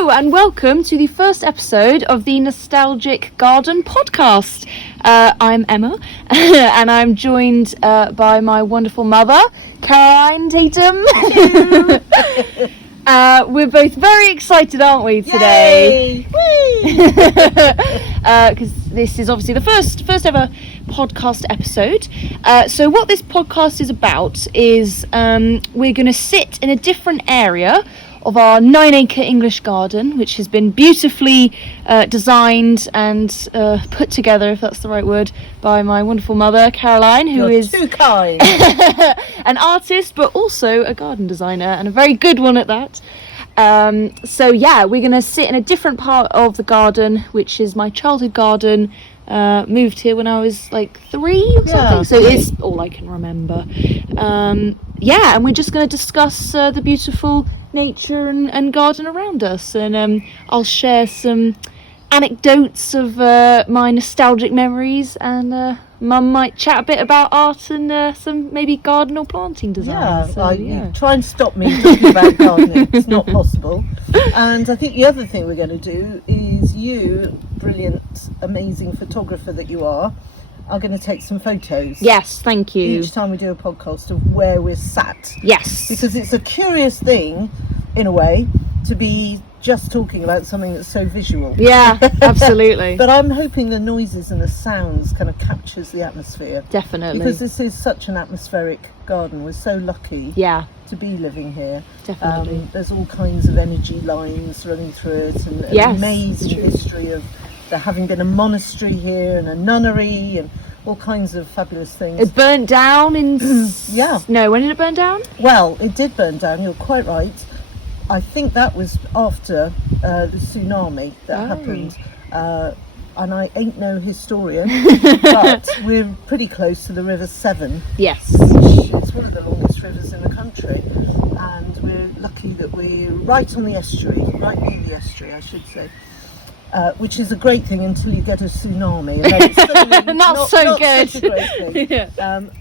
Hello and welcome to the first episode of the Nostalgic Garden podcast. I'm Emma and I'm joined by my wonderful mother, Caroline Tatham. We're both very excited, aren't we, today? Because this is obviously the first ever podcast episode. So what this podcast is about is we're going to sit in a different area of our 9-acre English garden, which has been beautifully designed and put together, if that's the right word, by my wonderful mother, Caroline, who is too kind. an artist, but also a garden designer, and a very good one at that. So yeah, we're going to sit in a different part of the garden, which is my childhood garden. Moved here when I was like 3 or something, so it's all I can remember. And we're just going to discuss the beautiful nature and garden around us, and I'll share some anecdotes of my nostalgic memories, and Mum might chat a bit about art and some maybe garden or planting design. You try and stop me talking about gardening. It's not possible. And I think the other thing we're going to do is you, brilliant, amazing photographer that you are going to take some photos. Yes, thank you. Each time we do a podcast of where we're sat. Yes. Because it's a curious thing, in a way, to be just talking about something that's so visual. Yeah, absolutely. But I'm hoping the noises and the sounds kind of captures the atmosphere. Definitely. Because this is such an atmospheric garden. We're so lucky to be living here. Definitely. There's all kinds of energy lines running through it, and an amazing history of there having been a monastery here and a nunnery and all kinds of fabulous things. It burnt down in... No, when did it burn down? Well, it did burn down, you're quite right. I think that was after the tsunami that happened. And I ain't no historian, but we're pretty close to the River Severn. Yes. Which is one of the longest rivers in the country. And we're lucky that we're right on the estuary, right near the estuary, I should say. Which is a great thing until you get a tsunami. And then it's suddenly not so good. Such a great thing.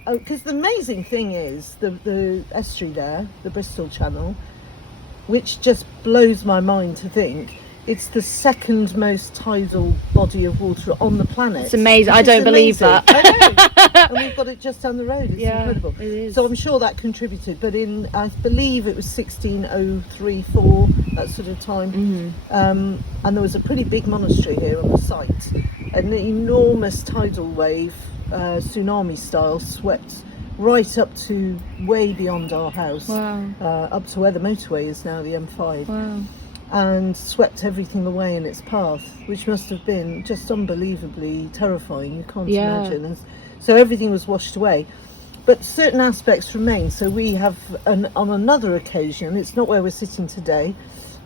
Because the amazing thing is the estuary there, the Bristol Channel, which just blows my mind to think it's the second most tidal body of water on the planet. It's amazing. I don't believe that. I know. And we've got it just down the road. It's incredible. It is. So I'm sure that contributed. But I believe it was 1603-4, that sort of time. Mm-hmm. And there was a pretty big monastery here on the site. An enormous tidal wave, tsunami style, swept right up to way beyond our house, up to where the motorway is now, the M5, and swept everything away in its path, which must have been just unbelievably terrifying. You can't imagine. And so everything was washed away, but certain aspects remain. So we have, on another occasion, it's not where we're sitting today,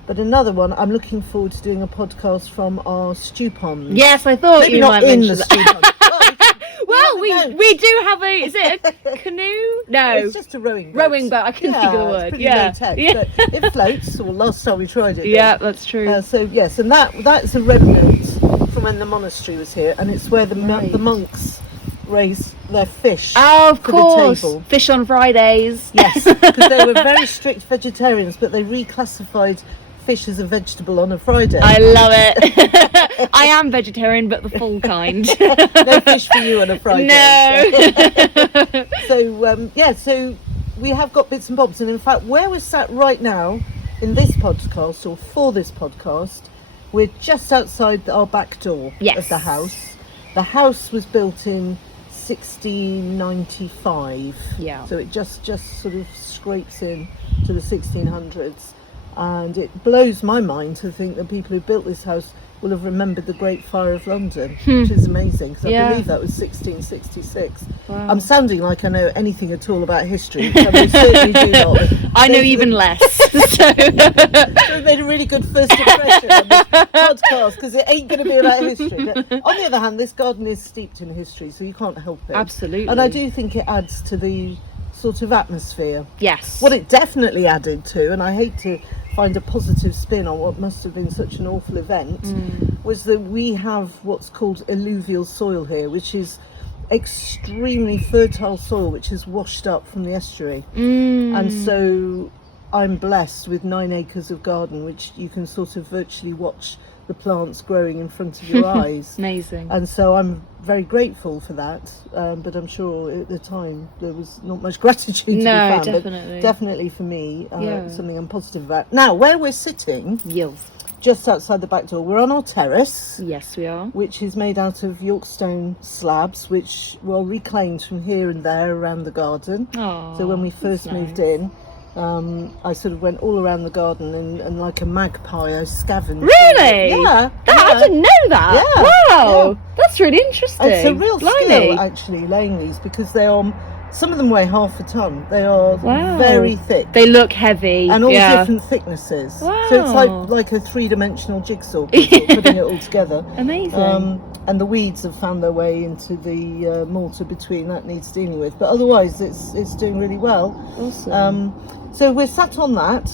but another one, I'm looking forward to doing a podcast from our stew pond. Yes, I thought Maybe you not might in mention the that. stew pond. Well, we do have is it a canoe? No. It's just a rowing boat. Rowing boat, I couldn't think of the word. It's pretty low tech, but it floats, or last time we tried it. Yeah, that's true. So yes, and that's a remnant from when the monastery was here, and it's where the monks raise their fish. Oh, of course. The table. Fish on Fridays. Yes, because they were very strict vegetarians, but they reclassified fish as a vegetable on a Friday. I love it. I am vegetarian, but the full kind. No fish for you on a Friday. No. So we have got bits and bobs, and in fact, where we're sat right now in this podcast, or for this podcast, we're just outside our back door of the house. The house was built in 1695. Yeah. So it just sort of scrapes in to the 1600s. And it blows my mind to think that people who built this house will have remembered the Great Fire of London, which is amazing, because I believe that was 1666. Wow. I'm sounding like I know anything at all about history, but I certainly do not. I know even less. So we made a really good first impression on this podcast, because it ain't going to be about history. But on the other hand, this garden is steeped in history, so you can't help it. Absolutely. And I do think it adds to the sort of atmosphere. Yes. What it definitely added to, and I hate to find a positive spin on what must have been such an awful event, was that we have what's called alluvial soil here, which is extremely fertile soil which is washed up from the estuary. And so I'm blessed with 9 acres of garden, which you can sort of virtually watch the plants growing in front of your eyes. Amazing. And so I'm very grateful for that. But I'm sure at the time there was not much gratitude to be found. Definitely. But definitely for me, Yeah. something I'm positive about. Now, where we're sitting, Yes. just outside the back door, we're on our terrace, Yes, we are. which is made out of Yorkstone slabs, which were reclaimed from here and there around the garden. Oh, So when we first moved in, I sort of went all around the garden and like a magpie, I scavenged. Really? Yeah. I didn't know that. Yeah, Wow. yeah. That's really interesting. It's a real Blimey. skill actually laying these, because they are, some of them weigh half a ton. They are Wow. very thick. They look heavy. And all yeah. different thicknesses. Wow. So it's like a 3-dimensional jigsaw puzzle, putting it all together. Amazing. And the weeds have found their way into the mortar between. That needs dealing with, but otherwise it's doing really well. Awesome. So we're sat on that,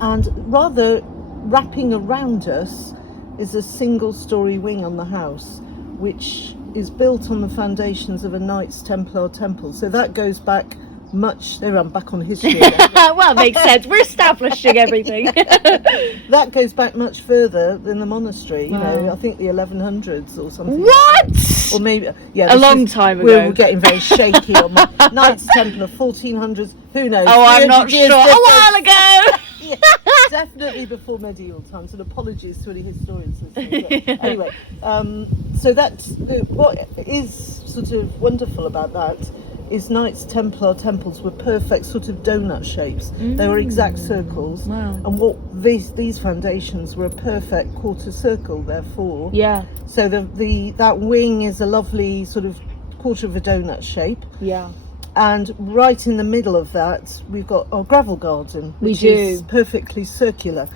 and rather wrapping around us is a single-story wing on the house, which is built on the foundations of a Knights Templar temple. So that goes back much. There, I'm back on history. Well, it makes sense. We're establishing everything. That goes back much further than the monastery. You know, Wow. I think the 1100s or something. What? Or maybe, yeah, A this long is- time We're ago. getting very shaky on my Knights Templar, 1400s. Who knows? Oh, I'm 300 not years sure. A difference. while ago. Yeah, definitely before medieval times, and apologies to any historians listening. But anyway, so that's what is sort of wonderful about that is Knights Templar temples were perfect sort of donut shapes. They were exact circles. Wow. And what these foundations were a perfect quarter circle, therefore. Yeah. So that wing is a lovely sort of quarter of a donut shape. Yeah. And right in the middle of that, we've got our gravel garden, We which is do. perfectly circular.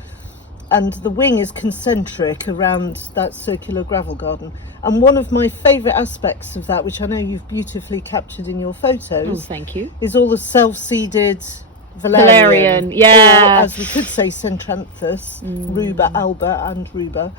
And the wing is concentric around that circular gravel garden. And one of my favourite aspects of that, which I know you've beautifully captured in your Oh, photos, thank you. is all the self-seeded Valerian, yeah. or, as we could say, Centranthus, Ruba, Alba and Ruba.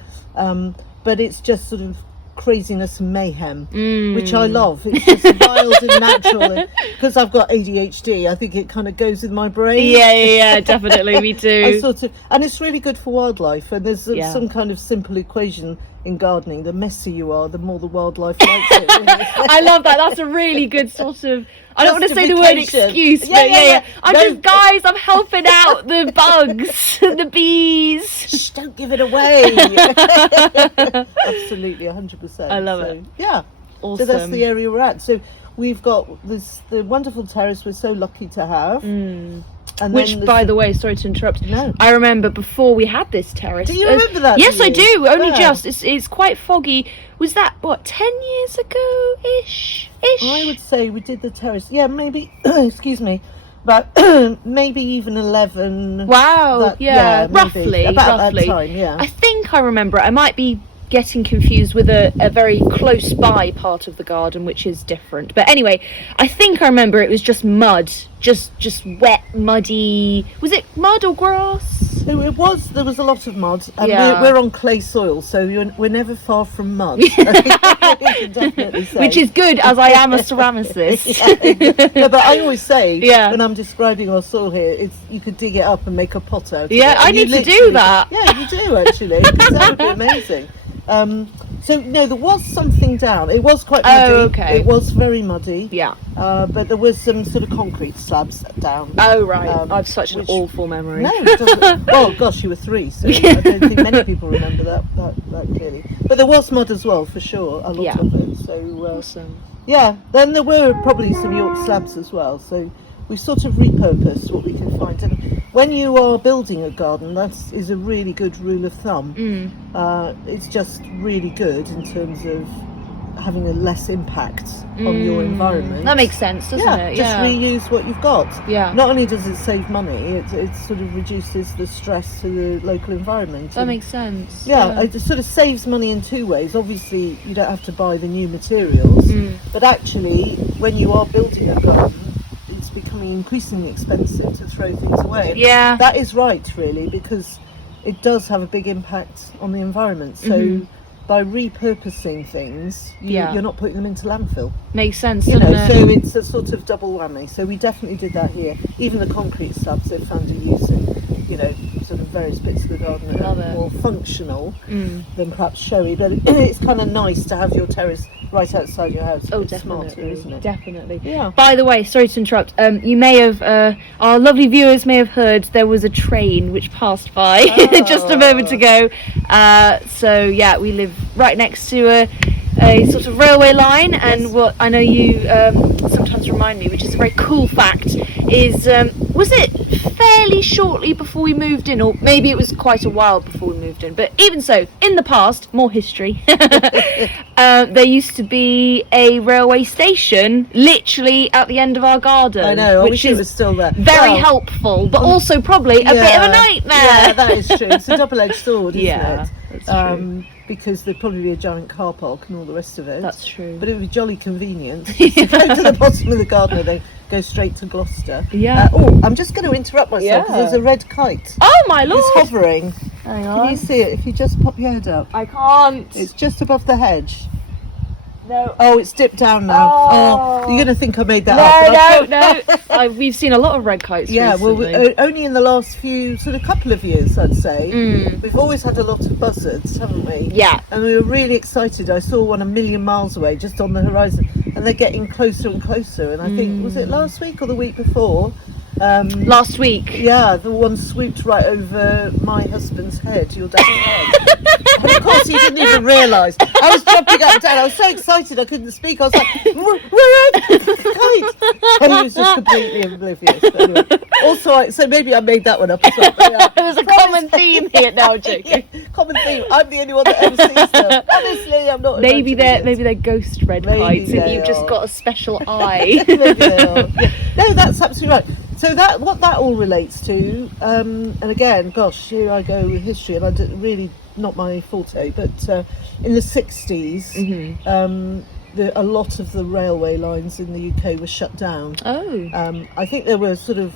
But it's just sort of craziness and mayhem, which I love. It's just wild and natural. Because I've got ADHD, I think it kind of goes with my brain. Yeah, definitely. We I do. sort of, and it's really good for wildlife. And there's Yeah. some kind of simple equation in gardening: the messier you are, the more the wildlife likes it. You know? I love that. That's a really good sort of. I don't want to say the word Justification. excuse, Yeah, but yeah, yeah. I'm No. just, guys, I'm helping out the bugs, the bees. Shh, don't give it away. Absolutely, 100%. I love it. Yeah. Awesome. So that's the area we're at. So we've got the wonderful terrace we're so lucky to have. And Which, then by the way, sorry to interrupt. No. I remember before we had this terrace. Do you remember that, Yes, do I you? do. Only Yeah. just. It's quite foggy. Was that what 10 years ago ish? I would say we did the terrace. Yeah, maybe. Excuse me. But maybe even 11. Wow. That- yeah. maybe. Roughly. About roughly. that time. Yeah. I think I remember it. I might be getting confused with a very close by part of the garden, which is different. But anyway, I think I remember it was just mud, just wet, muddy. Was it mud or grass? So it was. There was a lot of mud, and Yeah. we're on clay soil, so we're never far from mud. You can definitely say. Which is good, as I am a ceramicist. Yeah, but I always say, Yeah. when I'm describing our soil here, it's you could dig it up and make a pot out of Yeah, it. I And you need to do literally- that. Yeah, you do actually, 'cause that would be amazing. So no, there was something down. It was quite muddy. Oh, okay. It was very muddy. Yeah. But there was some sort of concrete slabs down. Oh right. I've such an which- awful memory. No, it doesn't. Oh gosh, you were 3, so I don't think many people remember that clearly. But there was mud as well, for sure, a lot Yeah. of it. So Awesome. yeah, then there were probably some York slabs as well. So we sort of repurposed what we could find. And when you are building a garden, that is a really good rule of thumb. It's just really good in terms of having a less impact on your environment. That makes sense, doesn't Yeah, it? just reuse what you've got. Yeah. Not only does it save money, it sort of reduces the stress to the local environment. That And, makes sense. yeah, it sort of saves money in 2 ways. Obviously, you don't have to buy the new materials, but actually, when you are building a garden, it's becoming increasingly expensive to throw things away. And Yeah. that is right, really, because it does have a big impact on the environment. So by repurposing things, you're not putting them into landfill. Makes sense, You doesn't know, it? so it's a sort of double whammy. So we definitely did that here. Even the concrete slabs they've found a use in, you know, sort of various bits of the garden that Love are it. more functional than perhaps showy. But it's kind of nice to have your terrace right outside your house. Oh, It's definitely, smarter, isn't it? definitely. Yeah. By the way, sorry to interrupt. You may have, our lovely viewers may have heard there was a train which passed by just a moment ago. So yeah, we live right next to a sort of railway line, and what I know you sometimes remind me, which is a very cool fact, is was it fairly shortly before we moved in, or maybe it was quite a while before we moved in, but even so, in the past, more history, there used to be a railway station literally at the end of our garden. I know, I which wish it is was still there. very Well, helpful, but also probably a bit of a nightmare. Yeah, that is true. It's a double-edged sword, isn't Yeah, it? that's true. Because there'd probably be a giant car park and all the rest of it. That's true. But it would be jolly convenient just to go to the bottom of the garden and then go straight to Gloucester. Yeah. I'm just going to interrupt myself because there's a red kite. Oh my lord! It's hovering. Hang Can on. you see it? If you just pop your head up. I can't. It's just above the hedge. No. Oh, it's dipped down now. Oh. You're going to think I made that up. No. We've seen a lot of red kites Yeah, recently. well, only in the last couple of years, I'd say. Mm. We've always had a lot of buzzards, haven't we? Yeah. And we were really excited. I saw one a million miles away, just on the horizon, and they're getting closer and closer. And I think, was it last week or the week before? Last week. Yeah, the one swooped right over my husband's head, your dad's head. And of course he didn't even realise. I was jumping up and down. I was so excited I couldn't speak. I was like, where are the kite? And he was just completely oblivious. But anyway. Also, so maybe I made that one up as well. But yeah. There's a common theme here now, joking. Common theme. I'm the only one that ever sees them. Honestly, I'm not. Maybe they're ghost red kites, and you've just got a special eye. Maybe they are. Yeah. No, that's absolutely right. So what that all relates to, and again, gosh, here I go with history, and really not my forte, but in the 60s, a lot of the railway lines in the UK were shut down. Oh. I think they were sort of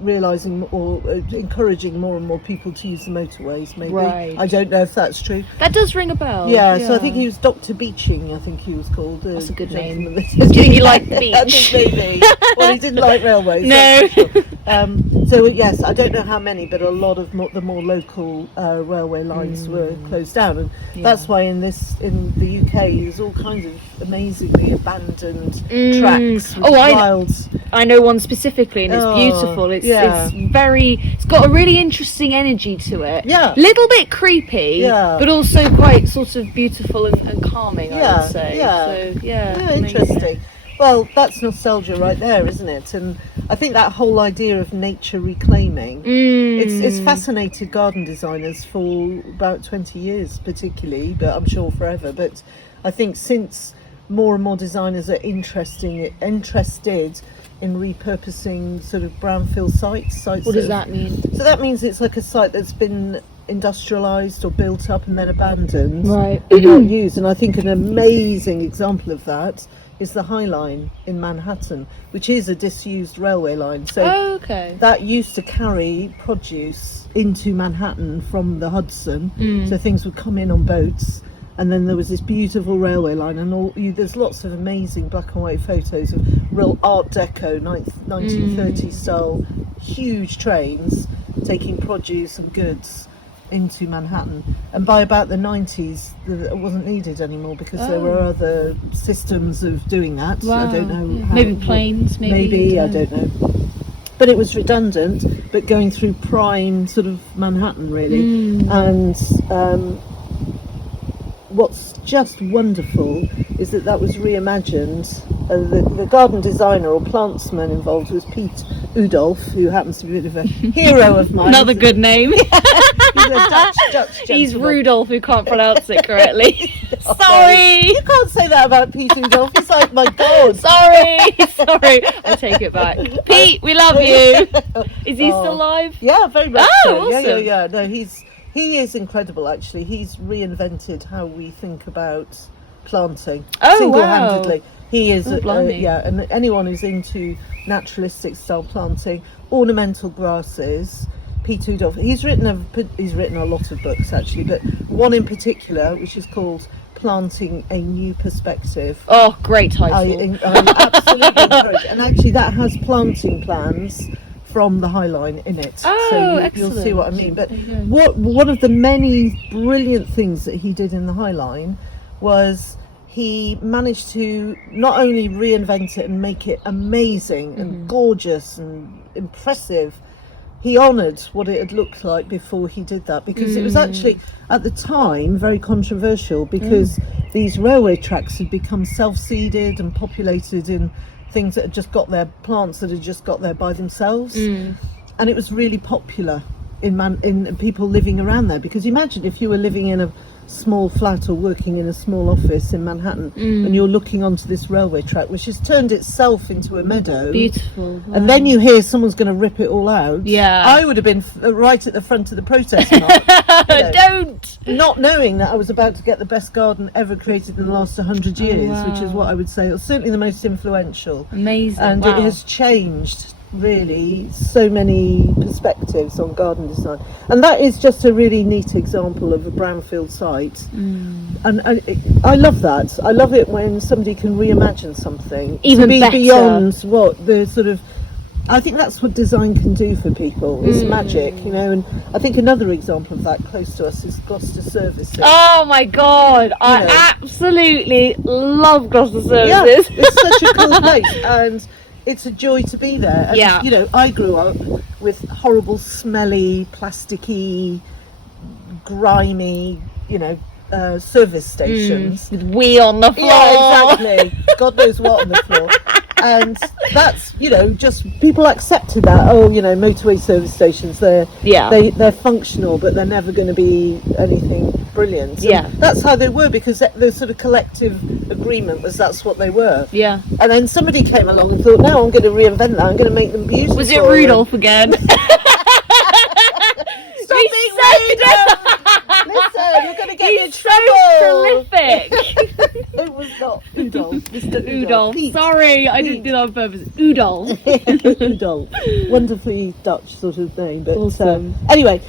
realising or encouraging more and more people to use the motorways, maybe. Right. I don't know if that's true. That does ring a bell. Yeah, so I think he was Dr. Beeching, I think he was called. That's a good name. gentleman. He liked the beach. I think maybe. Well, he didn't like railways. No. that's for sure. So yes, I don't know how many, but a lot of the more local railway lines were closed down, and that's why in the UK there's all kinds of amazingly abandoned tracks with wild. I know one specifically, and it's beautiful. It's got a really interesting energy to it. Yeah. Little bit creepy, Yeah. but also quite sort of beautiful and calming, I would say. Yeah. So, yeah, Interesting. Well, that's nostalgia right there, isn't it? And I think that whole idea of nature reclaiming, it's fascinated garden designers for about 20 years particularly, but I'm sure forever. But I think since more and more designers are interested in repurposing sort of brownfield sites. What does that mean? So that means it's like a site that's been industrialised or built up and then abandoned, Right. and not used. And I think an amazing example of that is the High Line in Manhattan, which is a disused railway line. So Okay. that used to carry produce into Manhattan from the Hudson. So things would come in on boats, and then there was this beautiful railway line, and there's lots of amazing black and white photos of real Art Deco 1930s style huge trains taking produce and goods into Manhattan. And by about the 90s it wasn't needed anymore because there were other systems of doing that. Wow. I don't know how, Maybe planes, maybe I don't know, but it was redundant, but going through prime sort of Manhattan really. And what's just wonderful is that was reimagined. The garden designer or plantsman involved was Pete Udolph, who happens to be a bit of a hero of mine. Another good name. He's a Dutch He's gentleman. Rudolph, who can't pronounce it correctly. Oh, Sorry. you can't say that about Pete Udolph. He's like, my God. Sorry. I take it back. Pete, we love you. Is he still alive? Yeah, very much Oh, so. awesome. Yeah. No, he is incredible, actually. He's reinvented how we think about planting single-handedly. Wow. He is, blimey. and anyone who's into naturalistic style planting, ornamental grasses, Pete Udolph. He's written a lot of books actually, but one in particular, which is called Planting a New Perspective. Oh, great title. I absolutely encourage it. And actually that has planting plans from the High Line in it. Oh, so excellent. you'll see what I mean. But one of the many brilliant things that he did in the High Line was he managed to not only reinvent it and make it amazing and gorgeous and impressive, he honoured what it had looked like before he did that, because it was actually at the time very controversial, because these railway tracks had become self-seeded and populated in things that had just got there, plants that had just got there by themselves, and it was really popular in people living around there. Because imagine if you were living in a small flat or working in a small office in Manhattan, and you're looking onto this railway track which has turned itself into a meadow. Beautiful. Wow. And then you hear someone's going to rip it all out. Yeah. I would have been right at the front of the protest march. Don't! Not knowing that I was about to get the best garden ever created in the last 100 years, wow. which is what I would say, or certainly the most influential. Amazing. And wow. it has changed really so many perspectives on garden design, and that is just a really neat example of a brownfield site. And I love that. I love it when somebody can reimagine something Even to be better. beyond what the sort of, I think that's what design can do for people. It's magic, you know. And I think another example of that close to us is Gloucester Services. Oh my god, I know. absolutely love Gloucester Yeah, Services. it's such a cool place, and it's a joy to be there. And, Yeah. you know, I grew up with horrible, smelly, plasticky, grimy, you know, service stations. With wee on the floor. Yeah, exactly. God knows what on the floor. And that's, you know, just people accepted that. Oh, you know, motorway service stations, they're functional, but they're never going to be anything brilliant. And Yeah. that's how they were, because the sort of collective agreement was that's what they were. Yeah. And then somebody came along and thought, no, I'm going to reinvent that. I'm going to make them beautiful. Was it Rudolph again? Stop He's being so Rudolph! Listen, you're going to get me in He's trouble. so prolific. It was not Udolph. Mr. Udolph. Pete. Sorry, I didn't do that on purpose. Udolph. Udolph. Wonderfully Dutch sort of name. But Awesome. anyway,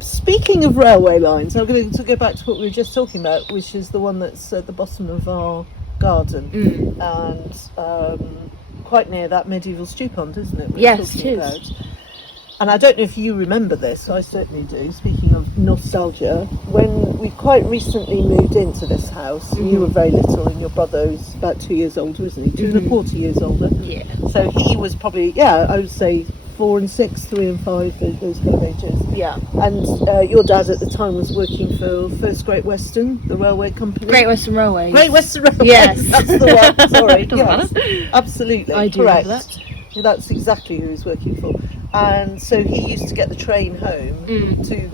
speaking of railway lines, I'm going to go back to what we were just talking about, which is the one that's at the bottom of our garden, and quite near that medieval stew pond, isn't it? Yes, it is. About. And I don't know if you remember this, I certainly do, speaking of nostalgia, when we quite recently moved into this house, you were very little and your brother is about 2 years older, isn't he? 2 and a quarter years older. Yeah. So he was probably, I would say 4 and 6, 3 and 5, those kind of ages. Yeah. And your dad at the time was working for First Great Western, the railway company. Great Western Railway. Great Western Railway. Yes. That's the one, sorry. Doesn't Yes. matter. Absolutely. I do correct. remember that. That's exactly who he was working for. And so he used to get the train home to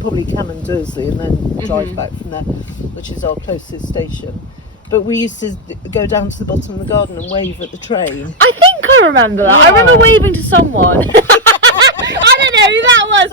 probably Cannon Dursley and then drive back from there, which is our closest station. But we used to go down to the bottom of the garden and wave at the train. I think I remember that. I remember waving to someone. I don't know who that was.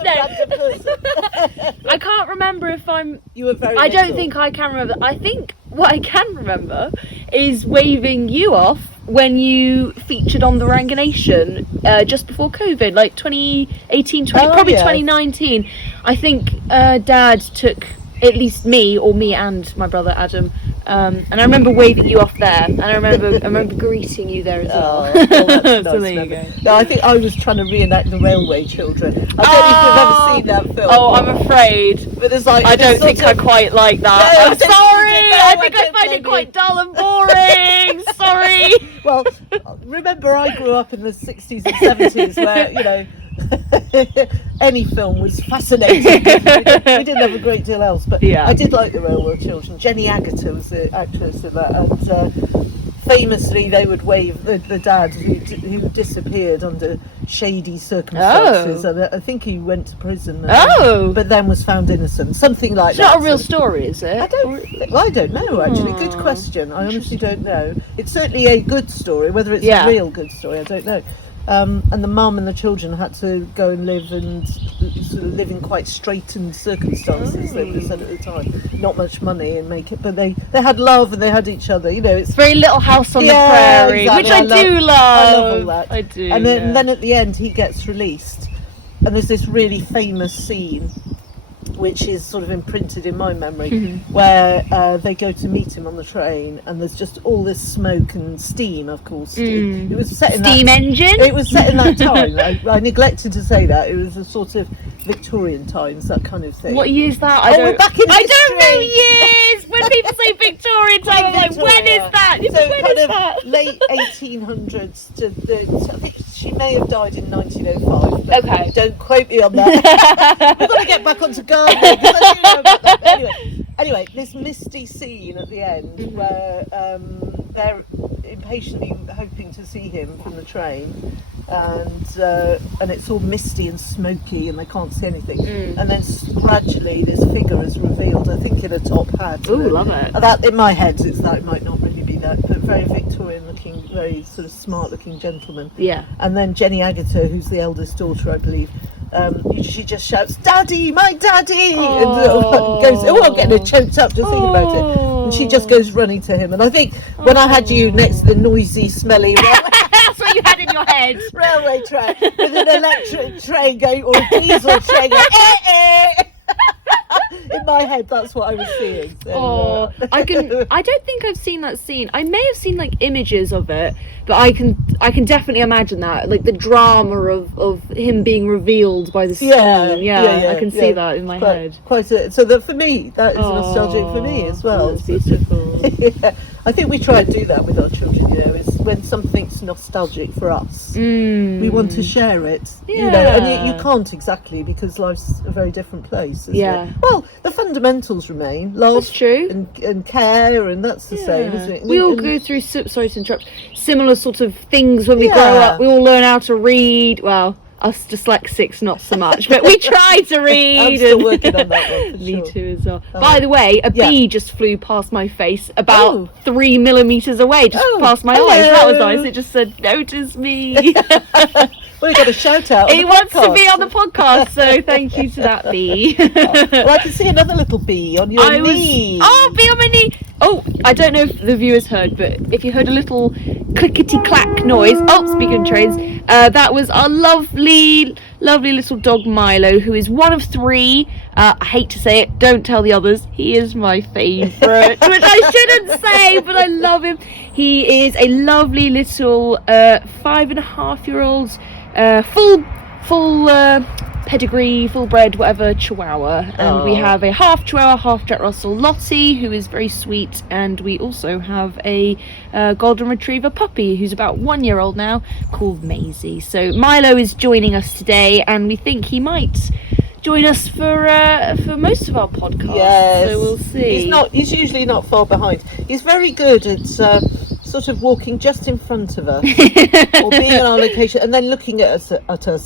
No. I can't remember if I'm. You were very I don't little. think I can remember. I think what I can remember is waving you off when you featured on the Ranganation just before COVID, like 2018, probably 2019. I think Dad took at least me and my brother Adam, and I remember waving you off there, and I remember greeting you there as well. Oh, that's nice So there you memory. go. No, I think I was trying to reenact the Railway Children. I don't know if you've ever seen that film. Oh, I'm afraid. But there's like, I don't think I quite like that. No, I'm I think sorry. you did. No, I think I I don't find blame it quite you. dull and boring. Sorry. Well, remember I grew up in the 60s and 70s where, you know, any film was fascinating. We didn't have a great deal else, but Yeah. I did like the Railway Children. Jenny Agutter was the actress of that, and famously they would wave the dad who disappeared under shady circumstances, and I think he went to prison. But then was found innocent, something like It's that. not a real story, is it? I don't know actually. Good question. I honestly don't know. It's certainly a good story. Whether it's a real good story, I don't know. And the mum and the children had to go and live and sort of live in quite straitened circumstances. They would have said at the time, not much money and make it, but they had love and they had each other. You know, it's Very Little House on the Prairie, exactly. which I do love. I love all that. I do. And then at the end, he gets released. and there's this really famous scene which is sort of imprinted in my memory, where they go to meet him on the train, and there's just all this smoke and steam, of course. It was set in Steam engine? It was set in that time. I neglected to say that. It was a sort of Victorian times, that kind of thing. What year is that? We're back in I don't know history. years! When people say Victorian time, I'm like, when is that? So When kind is of that? late 1800s I think she may have died in 1905. But Okay. don't quote me on that. We've got to get back onto gardening, because I do know about that. But anyway, this misty scene at the end where they're impatiently hoping to see him from the train, and it's all misty and smoky and they can't see anything, and then gradually this figure is revealed, I think in a top hat. Ooh, love it. That in my head it's that, it might not really be that, but very Victorian looking, very sort of smart looking gentleman. Yeah. And then Jenny Agutter, who's the eldest daughter, I believe, she just shouts, "Daddy, my daddy!" and goes, "Oh, I'm getting choked up just thinking about it." And she just goes running to him. And I think when I had you next to the noisy, smelly That's what you had in your head. railway track with an electric train going, or a diesel train going, eh, eh. In my head, that's what I was seeing. So, I don't think I've seen that scene. I may have seen like images of it, but I can definitely imagine that, like the drama of him being revealed by the scene. I can see that in my head. So that for me, that is nostalgic for me as well. That's beautiful. Yeah. I think we try and do that with our children, is when something's nostalgic for us, we want to share it, and you can't exactly, because life's a very different place, isn't it? Well, the fundamentals remain, love, That's true. and care, and that's the same, isn't it? We all go through, sorry to interrupt, similar sort of things when we grow up. We all learn how to read, well, us dyslexics not so much, but we try to read. I'm still working on that one, for Me sure. too as well. By the way, a bee just flew past my face about 3 millimeters away, just past my eyes. That was nice. It just said, "Notice me." Well, you got a shout out. He wants to be on the podcast, so thank you to that bee. Well, I can see another little bee on your knee. Bee on my knee. Oh, I don't know if the viewers heard, but if you heard a little clickety clack noise. Oh, speaking of trains, that was our lovely little dog Milo, who is one of 3. I hate to say it, don't tell the others. He is my favourite, which I shouldn't say, but I love him. He is a lovely little 5.5-year-old. Full pedigree, full bred, whatever, Chihuahua, and we have a half Chihuahua, half Jack Russell Lottie, who is very sweet, and we also have a golden retriever puppy who's about 1 year old now, called Maisie. So Milo is joining us today, and we think he might join us for most of our podcasts. Yes. So we'll see. He's usually not far behind. He's very good at sort of walking just in front of us, or being on our location, and then looking at us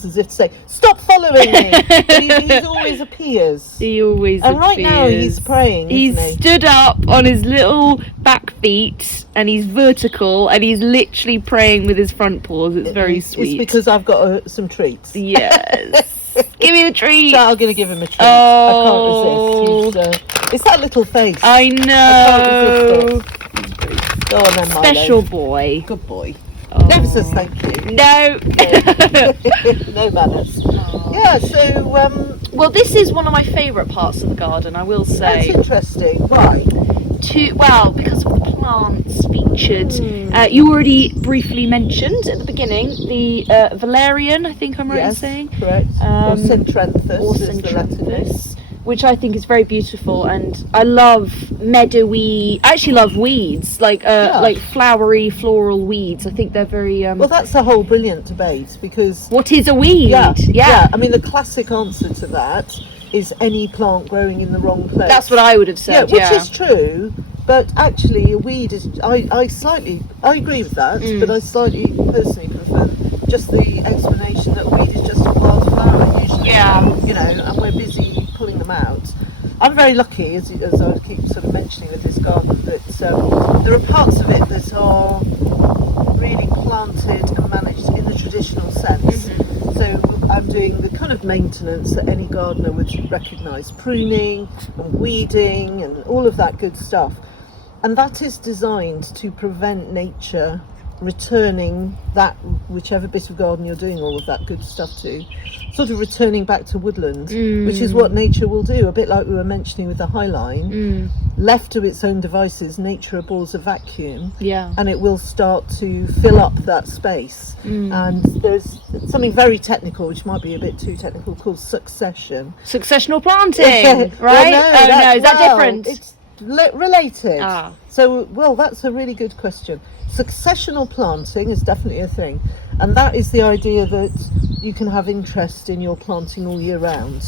as if to say, "Stop following me." But he always appears. He always And right appears. now he's praying. He's isn't he? stood up on his little back feet, and he's vertical, and he's literally praying with his front paws. It's very sweet. It's because I've got some treats. Yes. Give me the treat. So I'm going to give him a treat. Oh. I can't resist. It's that little face. I know. Go on then, Milo. Special boy. Good boy. Oh. Never says thank you. No. No manners. Yeah, so Well, this is one of my favourite parts of the garden, I will say. that's interesting. Why? Because of the plants featured. You already briefly mentioned at the beginning the valerian, I think I'm right in saying. Correct. Or Centranthus is the Latin name. Centranthus, which I think is very beautiful, and I love meadowy. I actually love weeds, like flowery floral weeds. I think they're very. Well, that's a whole brilliant debate, because What is a weed? Yeah. I mean, the classic answer to that is any plant growing in the wrong place. That's what I would have said. Which is true, but actually a weed is. I agree with that, but I slightly personally prefer just the explanation that a weed is just a wildflower usually. And we're busy pulling them out. I'm very lucky, as I keep sort of mentioning with this garden, that there are parts of it that are really planted and managed in the traditional sense. So I'm doing the kind of maintenance that any gardener would recognise, pruning and weeding and all of that good stuff. And that is designed to prevent nature returning that, whichever bit of garden you're doing all of that good stuff to, sort of returning back to woodland, which is what nature will do, a bit like we were mentioning with the High Line. Left to its own devices, nature abhors a vacuum, and it will start to fill up that space. And there's something very technical, which might be a bit too technical, called Successional planting, right? No, is that different? It's related. Ah. So, well, that's a really good question. Successional planting is definitely a thing, and that is the idea that you can have interest in your planting all year round.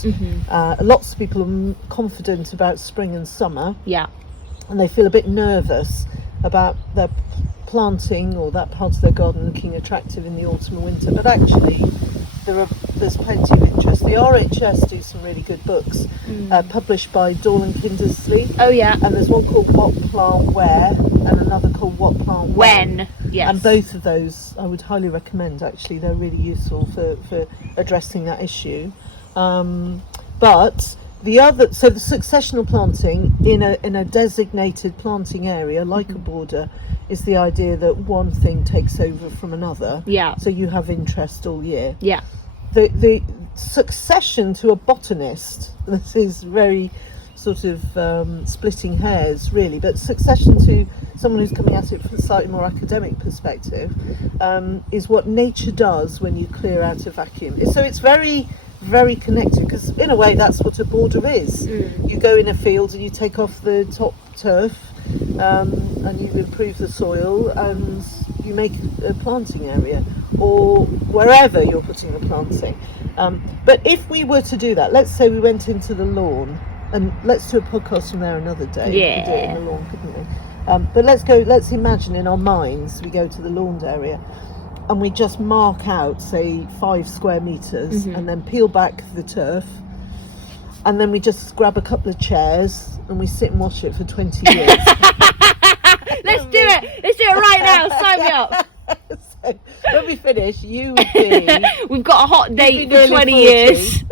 Lots of people are confident about spring and summer, and they feel a bit nervous about their planting or that part of their garden looking attractive in the autumn and winter, but actually there's plenty of interest. The RHS do some really good books, published by Dall and Kindersley. And there's one called What Plant Where and another called What Plant When. And both of those I would highly recommend, actually. They're really useful for addressing that issue. But the successional planting in a designated planting area, like a border, is the idea that one thing takes over from another. So you have interest all year. The succession to a botanist, this is very sort of splitting hairs really, but succession to someone who's coming at it from a slightly more academic perspective, is what nature does when you clear out a vacuum. So it's very, very connected, because in a way that's what a border is. You go in a field and you take off the top turf, and you improve the soil, and you make a planting area, or wherever you're putting the planting. But if we were to do that, let's say we went into the lawn, and let's do a podcast from there another day. We could do it in the lawn, couldn't we? But let's imagine in our minds we go to the lawned area and we just mark out, say, 5 square meters, and then peel back the turf, and then we just grab a couple of chairs and we sit and watch it for 20 years. Let's do it right now. Sign me up. So when we finish, you would be... We've got a hot date for 20 years.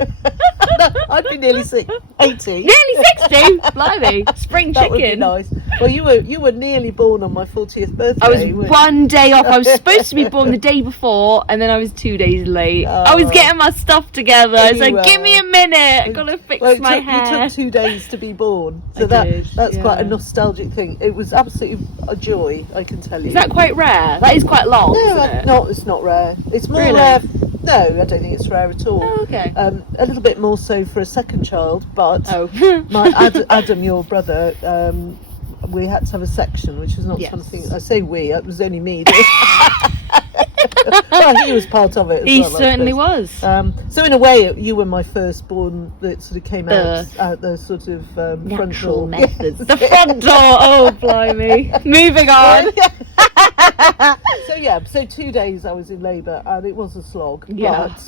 No, I'd be nearly 80. Nearly 60? Blimey. Spring That chicken. would be nice. Well, you were nearly born on my 40th birthday. I was one day off. I was supposed to be born the day before, and then I was 2 days late. I was getting my stuff together. I was like, give me a minute. I've got to fix my hair. You took 2 days to be born. So that's quite a nostalgic thing. It was absolutely a joy, I can tell you. Is that quite rare? That is quite long, isn't it? No, it's not rare. It's more rare. No, I don't think it's rare at all. Oh, okay. A little bit more so for a second child, but my Adam, your brother, we had to have a section, which was not something. I say we. It was only me. Well, he was part of it. He certainly was. So in a way, you were my firstborn that sort of came out the sort of front natural door. methods. The front door. Oh, blimey. Moving on. So 2 days I was in labour, and it was a slog. But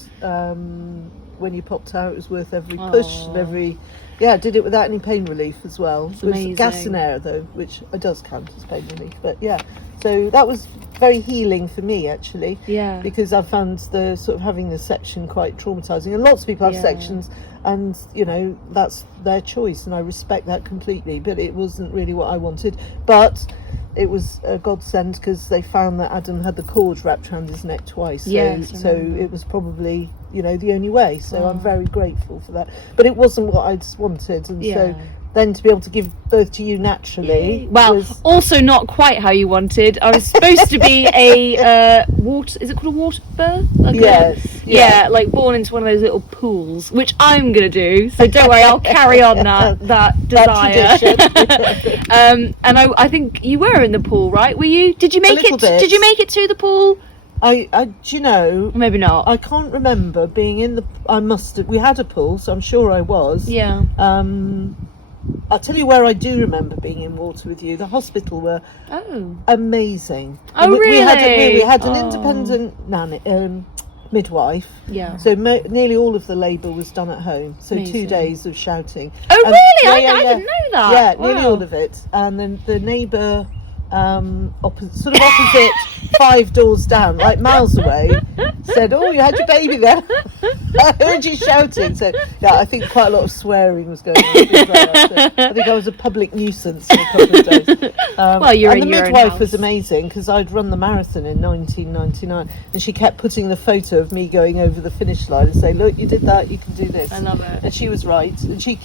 when you popped out, it was worth every push and every. Yeah, I did it without any pain relief as well. It was gas and air though, which does count as pain relief. But yeah, so that was very healing for me actually. Yeah. Because I found the sort of having the section quite traumatising, and lots of people have sections, and you know that's their choice, and I respect that completely. But it wasn't really what I wanted. But it was a godsend because they found that Adam had the cord wrapped around his neck twice. So it was probably, you know, the only way. So I'm very grateful for that. But it wasn't what I'd wanted, and so then to be able to give birth to you naturally. Well, also not quite how you wanted. I was supposed to be a water. Is it called a water birth? Yeah, like born into one of those little pools, which I'm gonna do. So don't worry, I'll carry on that desire. And I think you were in the pool, right? Were you? Did you make it? Did you make it to the pool? Do you know? Maybe not. I can't remember being in the. I must have. We had a pool, so I'm sure I was. Yeah. I'll tell you where I do remember being in water with you. The hospital were amazing. Oh, really? We had an independent nanny, midwife. Yeah. So nearly all of the labour was done at home. So amazing. 2 days of shouting. Oh, really? I didn't know that. Yeah, nearly all of it. And then the neighbour sort of opposite 5 doors down, like miles away, said, "Oh, you had your baby then." I heard you shouting. So yeah, I think quite a lot of swearing was going on. I think I was a public nuisance for a couple of days. Well, you're and in the your own midwife house. was amazing because I'd run the marathon in 1999, and she kept putting the photo of me going over the finish line and saying, "Look, you did that. You can do this." I love it. And she was right. And she,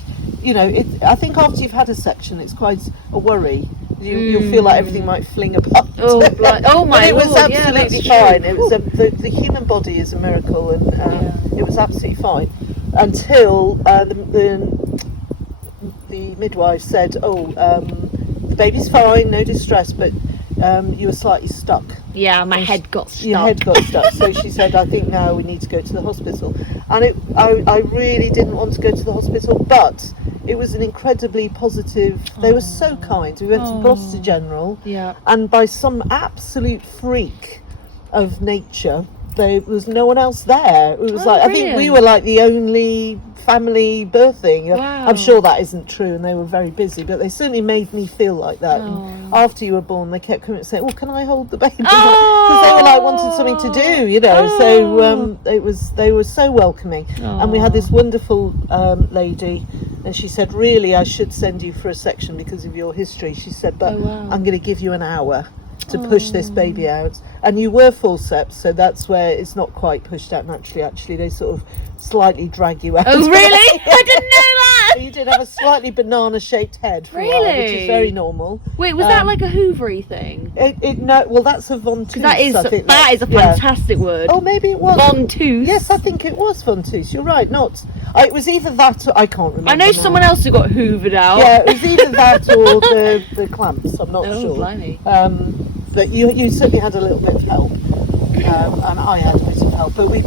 I think after you've had a section, it's quite a worry. You'll feel like everything might fling apart. Oh, oh my But it was lord, yeah, absolutely that's fine. true. It was the human body is a miracle, and it was absolutely fine until the midwife said, "Oh, the baby's fine, no distress, but you were slightly stuck." Yeah, my head got stuck. Your head got stuck. So she said, "I think now we need to go to the hospital." And I really didn't want to go to the hospital, but it was an incredibly positive. They were so kind. We went to Gloucester General, Yeah. and by some absolute freak of nature, there was no one else there. It was I think we brilliant. were like the only family birthing. Wow. I'm sure that isn't true, and they were very busy, but they certainly made me feel like that. And after you were born, they kept coming and saying, "Well, can I hold the baby?" Because they were like wanted something to do, So they were so welcoming, and we had this wonderful lady, and she said, "Really, I should send you for a section because of your history." She said, "But I'm going to give you an hour to push this baby out." And you were forceps, so that's where it's not quite pushed out naturally. Actually, they sort of slightly drag you out. Oh, really? I didn't know that. You did have a slightly banana-shaped head for a while, which is very normal. Wait, was that like a Hoovery thing? Well, that's a ventouse. That is I think a fantastic word. Oh, maybe it was Ventouse. Yes, I think it was ventouse. You're right. It was either that. I can't remember. I know now. someone else who got hoovered out. Yeah, it was either that or the clamps. I'm not sure. Blimey. But you certainly had a little bit of help, and I had a bit of help. But we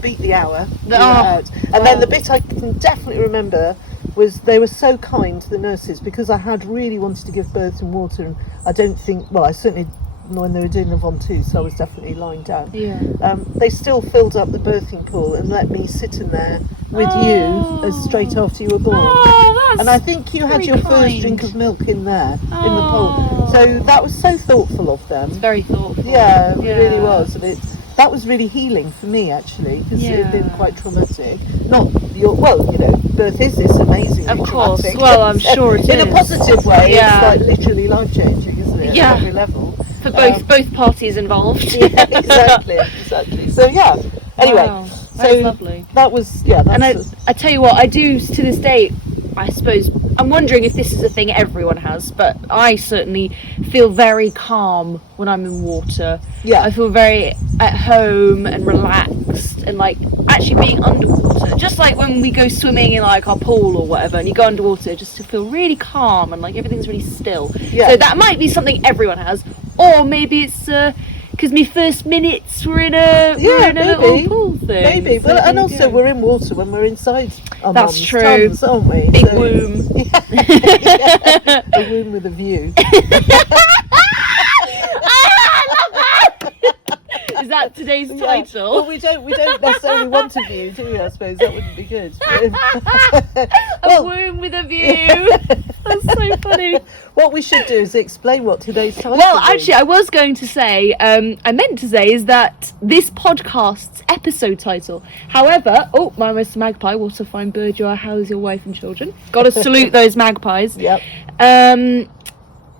beat the hour out. And then the bit I can definitely remember was they were so kind to the nurses, because I had really wanted to give birth in water, and I certainly when they were doing the ventouse, I was definitely lying down. Yeah. They still filled up the birthing pool and let me sit in there with you as straight after you were born. Oh, that's And I think you had your first drink of milk in there, in the pool. So that was so thoughtful of them. It's very thoughtful. Yeah, it really was. And that was really healing for me, actually, because it had been quite traumatic. Birth is this amazing. Of course. Well, I'm sure it is. In a positive way, it's like literally life-changing, isn't it? Yeah. At every level. For both parties involved. Yeah, exactly. So yeah. Anyway, Wow, so that's lovely. that was And I tell you what, I do to this day. I suppose I'm wondering if this is a thing everyone has, but I certainly feel very calm when I'm in water. Yeah. I feel very at home and relaxed, and like actually being underwater. Just like when we go swimming in like our pool or whatever, and you go underwater, just to feel really calm and like everything's really still. Yeah. So that might be something everyone has, or maybe it's because my first minutes were in a little pool thing. Maybe, So and there you also go. we're in water when we're inside our That's mums' true. tums, aren't we? Big womb. A womb with a view. Is that today's Yeah. title? Well, we don't necessarily want a view, do we? I suppose that wouldn't be good. A womb with a view. That's so funny. What we should do is explain what today's title Well, is. actually, I was going to say, I meant to say, is that this podcast's episode title. However, my Mr. Magpie, what a fine bird you are, how's your wife and children? Got to salute those magpies. Yep.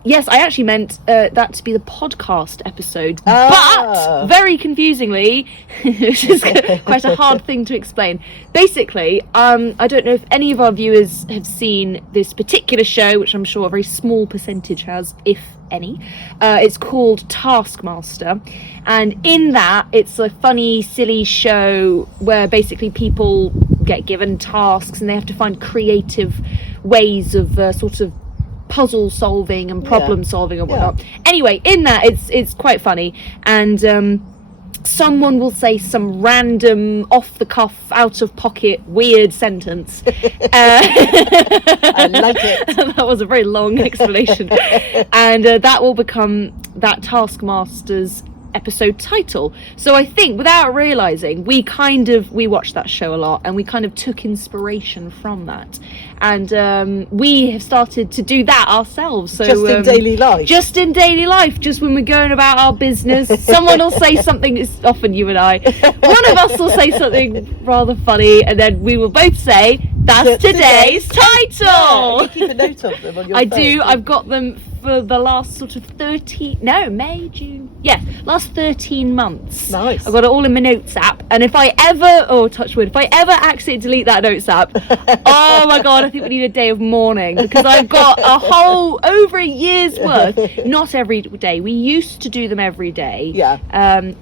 Yes, I actually meant that to be the podcast episode, Ah. but very confusingly, which is quite a hard thing to explain. Basically, I don't know if any of our viewers have seen this particular show, which I'm sure a very small percentage has, if any. It's called Taskmaster, and in that, it's a funny, silly show where basically people get given tasks and they have to find creative ways of sort of puzzle solving and problem solving and whatnot. Anyway, in that it's quite funny, and someone will say some random off the cuff, out of pocket, weird sentence. I like it. That was a very long explanation. And that will become that Taskmaster's episode title. So I think without realizing, we watched that show a lot and we kind of took inspiration from that, and we have started to do that ourselves. So just in daily life. Just in daily life, just when we're going about our business, someone will say something. It's often you and I. One of us will say something rather funny, and then we will both say, "That's today's title." Yeah, you keep a note of them on your phone. do. I've got them for the last sort of May, June. Yes, last 13 months. Nice. I've got it all in my notes app, and if I ever, touch wood, if I ever accidentally delete that notes app, oh my god, I think we need a day of mourning, because I've got over a year's worth. Not every day. We used to do them every day. Yeah.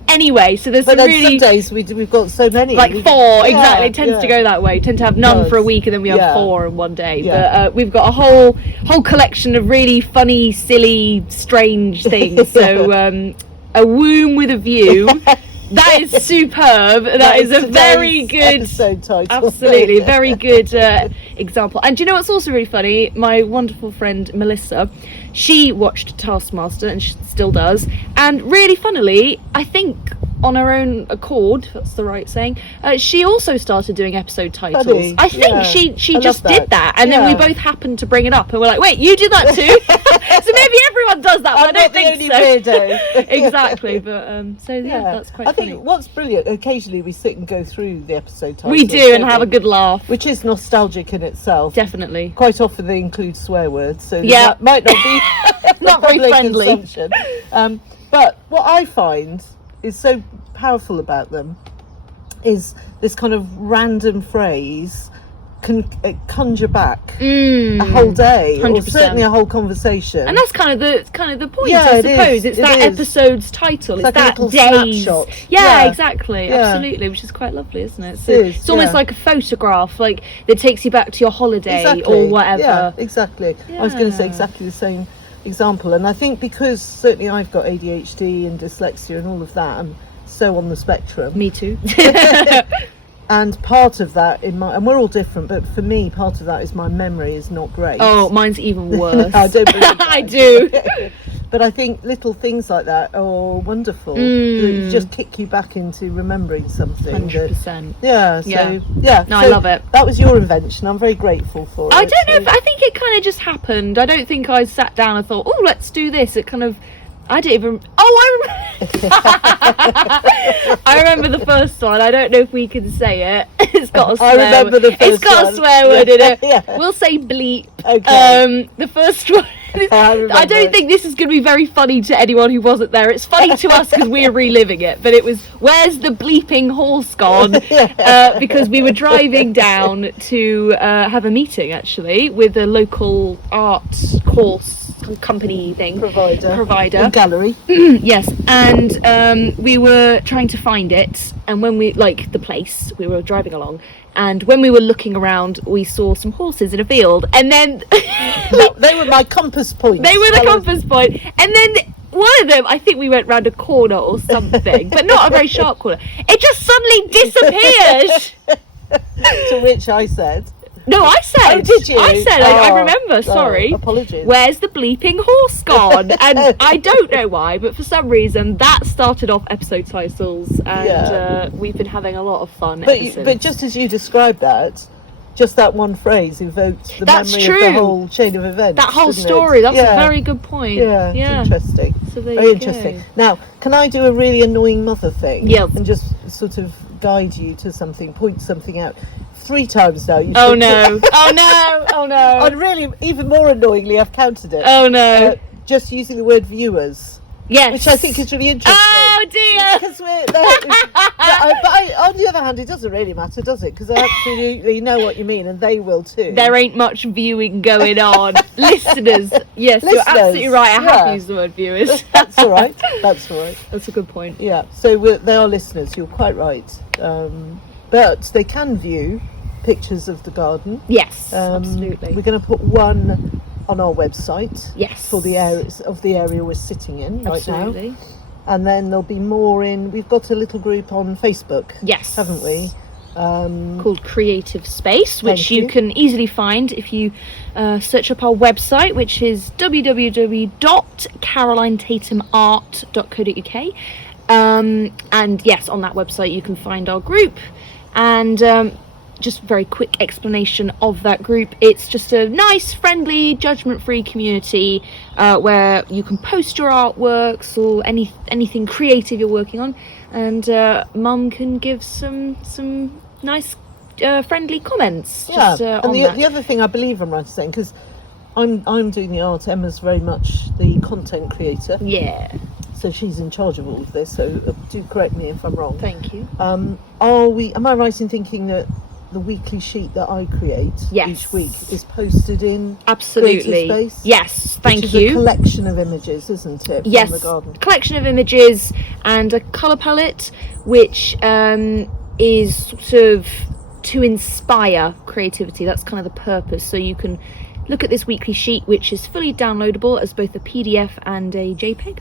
Anyway, so there's but some then really... some days we've got so many. Like 4, exactly. It tends to go that way. Tend to have none for a week, and then we have 4 in one day. Yeah. But we've got a whole collection of really funny, silly, strange things. So a womb with a view. That is superb. That is a very good episode title. Absolutely, very good example. And do you know what's also really funny? My wonderful friend Melissa, she watched Taskmaster, and she still does. And really funnily, I think on her own accord, if that's the right saying, she also started doing episode titles. Funny. I think she just did that, and then we both happened to bring it up, and we're like, wait, you did that too? So maybe everyone does that, but I don't think so. Weirdo. Exactly, but that's quite funny. I think what's brilliant, occasionally we sit and go through the episode titles. We do, and have a good laugh. Which is nostalgic in itself. Definitely. Quite often they include swear words, so that might not be not very friendly. But what I find is so powerful about them is this kind of random phrase can conjure back a whole day, 100%. Or certainly a whole conversation. And that's kind of the point, I suppose. It's that episode's title. It's like that a day's snapshot. Yeah, exactly. Absolutely, which is quite lovely, isn't it? So it's almost like a photograph, like that takes you back to your holiday or whatever. Yeah, exactly. I was going to say exactly the same example, and I think because certainly I've got ADHD and dyslexia and all of that, I'm so on the spectrum. Me too. And part of that and we're all different, but for me part of that is my memory is not great. Oh, mine's even worse. I don't believe that. I do. But I think little things like that are wonderful. They just kick you back into remembering something. 100%. No, I love it. That was your invention. I'm very grateful for it. I don't know if I think it kind of just happened. I don't think I sat down and thought, oh, let's do this. It kind of, I don't even. I remember the first one. I don't know if we can say it. It's got a swear. I remember the first one. It's got a swear word in it. Yeah. We'll say bleep. Okay. The first one. I don't think this is going to be very funny to anyone who wasn't there. It's funny to us because we're reliving it. But it was, where's the bleeping horse gone? Because we were driving down to have a meeting actually with a local art course company thing provider and gallery. Yes, and we were trying to find it, and when we the place we were driving along, and when we were looking around we saw some horses in a field, and then they were my compass point. They were the compass point, and then one of them, I think we went round a corner or something, but not a very sharp corner, it just suddenly disappeared. To which I said, no, I said. Oh, did you? I said. I remember. Sorry. Apologies. Where's the bleeping horse gone? And I don't know why, but for some reason that started off episode titles, and we've been having a lot of fun. But just as you described that, just that one phrase evoked the memory of the whole chain of events. That whole story. That's a very good point. Yeah. Interesting. So there very you interesting. go. Now, can I do a really annoying mother thing? Yeah. And just sort of guide you to something, point something out. 3 times now. Oh no! Oh no! Oh no! And really, even more annoyingly, I've counted it. Oh no! Just using the word viewers. Yes. Which I think is really interesting. Oh dear! Because but on the other hand, it doesn't really matter, does it? Because I absolutely know what you mean, and they will too. There ain't much viewing going on. Listeners, yes, you're absolutely right. I have used the word viewers. That's all right. That's all right. That's a good point. Yeah. So they are listeners. You're quite right. But they can view pictures of the garden. Yes, absolutely. We're going to put one on our website. Yes. For the areas of the area we're sitting in right absolutely. Now. And then there'll be more we've got a little group on Facebook. Yes. Haven't we? Called Creative Space, which you can easily find if you search up our website, which is www.carolinetatumart.co.uk. And yes, on that website you can find our group, and just very quick explanation of that group. It's just a nice, friendly, judgment-free community where you can post your artworks or anything creative you're working on, and Mum can give some nice, friendly comments. Yeah, Just, and on the that. other thing I believe I'm right in saying, because I'm doing the art, Emma's very much the content creator. Yeah. So she's in charge of all of this, so do correct me if I'm wrong. Thank you. Am I right in thinking that the weekly sheet that I create Yes. each week is posted in Absolutely. Creative Space? Yes, thank which is you. a collection of images, isn't it, from Yes, the garden? collection of images and a colour palette, which is sort of to inspire creativity. That's kind of the purpose. So you can look at this weekly sheet, which is fully downloadable as both a PDF and a JPEG.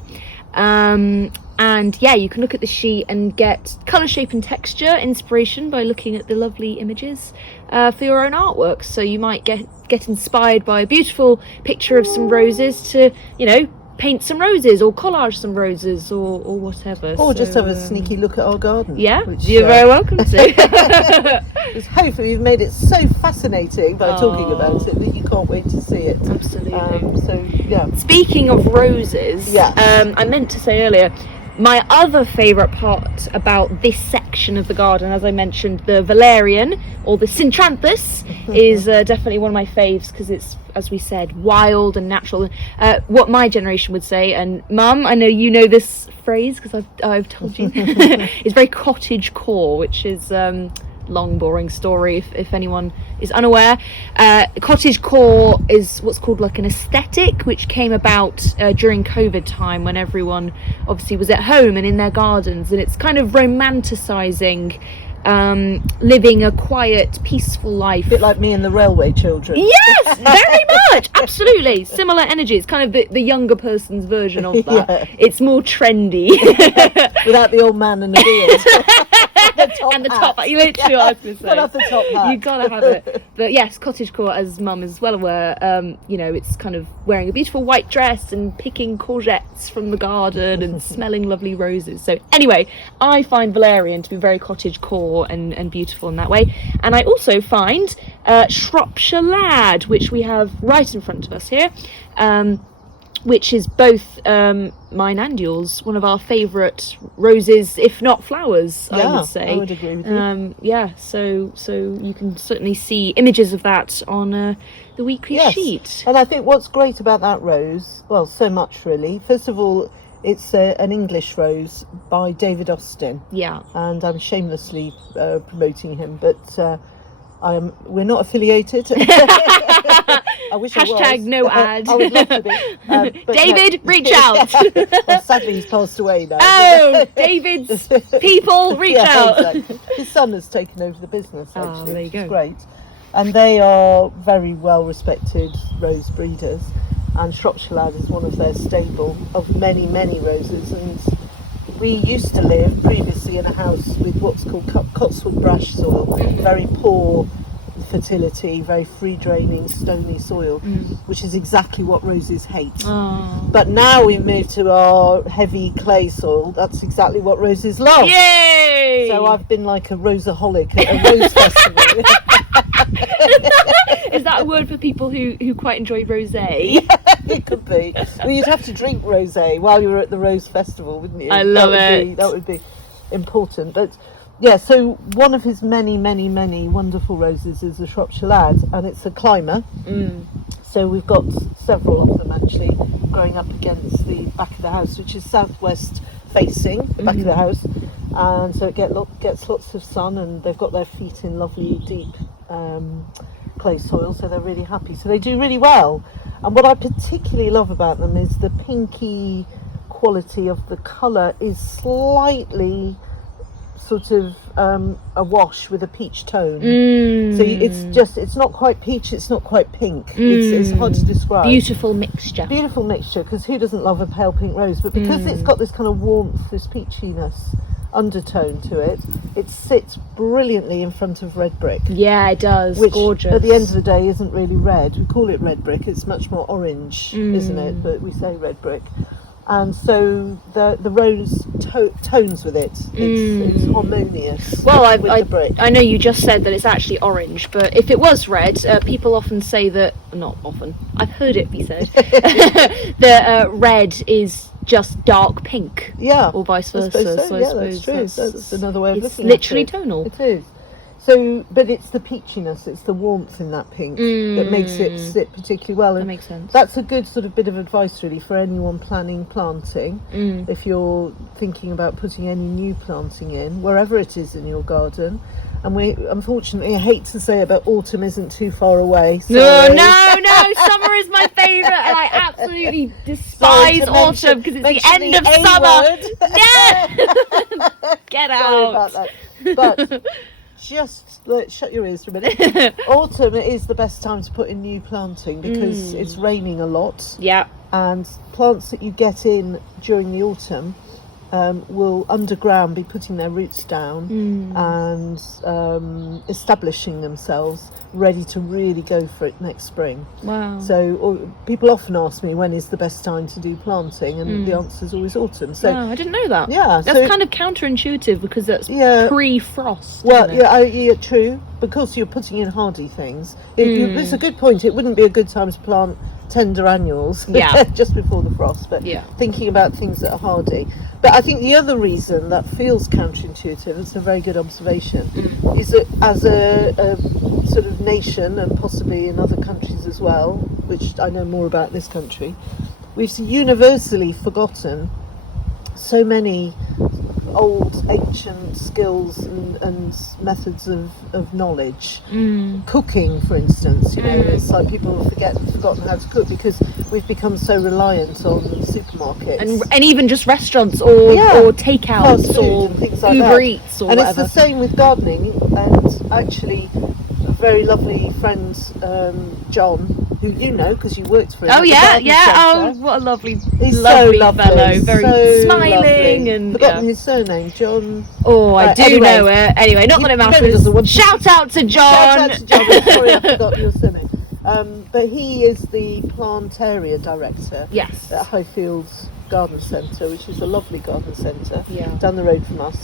And yeah, you can look at the sheet and get colour, shape and texture inspiration by looking at the lovely images for your own artwork. So you might get inspired by a beautiful picture of some roses to, paint some roses or collage some roses or whatever. Or just have a sneaky look at our garden. Yeah, which, you're very welcome to. hopefully you've made it so fascinating by talking about it that you can't wait to see it. Absolutely. So yeah. Speaking of roses, Yes. I meant to say earlier, my other favourite part about this section of the garden, as I mentioned, the valerian or the Centranthus is definitely one of my faves because it's, as we said, wild and natural. What my generation would say, and Mum, I know you know this phrase because I've told you, is very cottage core, which is long boring story if anyone is unaware. Cottage core is what's called like an aesthetic which came about during COVID time when everyone obviously was at home and in their gardens, and it's kind of romanticizing living a quiet, peaceful life. A bit like me and the railway children. Yes, very much. Absolutely. Similar energy. It's kind of the younger person's version of that. Yeah. It's more trendy. Without the old man and the beard. And the top hat. You literally I was going to say. Gotta have the top hat. You gotta have it. But yes, cottagecore, as Mum is well aware, it's kind of wearing a beautiful white dress and picking courgettes from the garden and smelling lovely roses. So anyway, I find valerian to be very cottagecore and beautiful in that way. And I also find Shropshire Lad, which we have right in front of us here, which is both mine and yours, one of our favourite roses, if not flowers, I would say. I would agree with you. So you can certainly see images of that on the weekly sheet. And I think what's great about that rose, well, so much really. First of all, it's an English rose by David Austin. Yeah. And I'm shamelessly promoting him, but we're not affiliated. I wish I was. Hashtag no ad. I would love to be. But David, no. reach out. Well, sadly, he's passed away now. Oh, David's people, reach out. Exactly. His son has taken over the business, actually, there you which go. is great. And they are very well-respected rose breeders. And Shropshire Lad is one of their stable of many, many roses. And we used to live previously in a house with what's called Cotswold brash soil, very poor fertility, very free draining, stony soil, which is exactly what roses hate. Oh. But now we've moved to our heavy clay soil. That's exactly what roses love. Yay! So I've been like a roseaholic at a rose festival. Is that a word for people who quite enjoy rosé? It could be. Well, you'd have to drink rosé while you were at the rose festival, wouldn't you? I love it. That would be important. But yeah, so one of his many, many, many wonderful roses is the Shropshire Lad, and it's a climber. So we've got several of them actually growing up against the back of the house, which is southwest facing the back of the house, and so it gets lots of sun, and they've got their feet in lovely deep clay soil, so they're really happy. So they do really well. And what I particularly love about them is the pinky quality of the colour is slightly sort of a wash with a peach tone. So it's not quite peach, it's not quite pink. It's hard to describe. Beautiful mixture, because who doesn't love a pale pink rose? But because it's got this kind of warmth, this peachiness undertone to it, it sits brilliantly in front of red brick. Yeah, it does. Which gorgeous. At the end of the day isn't really red. We call it red brick. It's much more orange, isn't it? But we say red brick. and so the rose tones with it. It's harmonious. Well, with the brick. I know you just said that it's actually orange, but if it was red, people often say that, not often, I've heard it be said, that red is just dark pink. Yeah. Or vice I versa. suppose so. So I Yeah, suppose that's true. That's another way of it's looking at it. literally tonal. It is. So, but it's the peachiness, it's the warmth in that pink that makes it sit particularly well. That And makes sense. that's a good sort of bit of advice really for anyone planning planting. If you're thinking about putting any new planting in, wherever it is in your garden. And unfortunately, I hate to say it, but autumn isn't too far away. No, summer is my favourite, and I absolutely despise autumn because it's the end of summer. Yeah, get out. Sorry about that. But just shut your ears for a minute. Autumn is the best time to put in new planting because it's raining a lot. Yeah. And plants that you get in during the autumn will underground be putting their roots down and establishing themselves, ready to really go for it next spring. Wow. So people often ask me when is the best time to do planting, and the answer is always autumn. So I didn't know that. Yeah, that's kind of counterintuitive because that's pre-frost. Well, yeah, true. Because you're putting in hardy things. It's a good point. It wouldn't be a good time to plant tender annuals just before the frost, but thinking about things that are hardy. But I think the other reason that feels counterintuitive, it's a very good observation, is that as a sort of nation, and possibly in other countries as well, which I know more about in this country, we've universally forgotten so many old ancient skills and methods of knowledge. Cooking, for instance, it's like people have forgotten how to cook because we've become so reliant on supermarkets and even just restaurants or takeouts or things like Uber Eats or and whatever. It's the same with gardening. And actually a very lovely friend, John, who you know because you worked for him. Oh what a lovely He's lovely so lovely fellow, very so smiling lovely. and forgotten his surname, John. Oh, I do know it. Anyway, not that it matters. Shout out to John. Shout out to John. I'm sorry, I forgot your surname. But he is the plant area director at Highfields Garden Centre, which is a lovely garden centre down the road from us.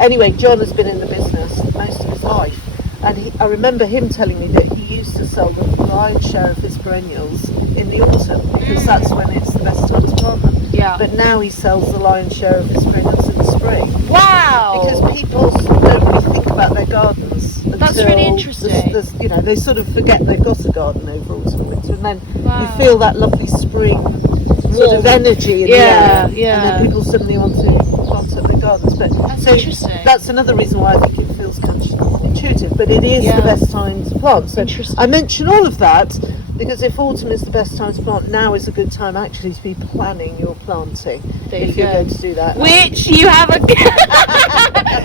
Anyway, John has been in the business most of his life, and I remember him telling me that he used to sell the lion's share of his perennials in the autumn because that's when it's the best time to plant them. But now he sells the lion's share of his perennials in the spring. Wow! Because people don't really think about their gardens. That's really interesting. They sort of forget they've got a garden over autumn and winter, and then you feel that lovely spring sort of energy in the air, and then people suddenly want to plant up their gardens. But that's interesting. That's another reason why I think it feels counterintuitive, but it is the best time to plant. So I mention all of that because if autumn is the best time to plant, now is a good time actually to be planning your planting if you're going to do that. Which you have a...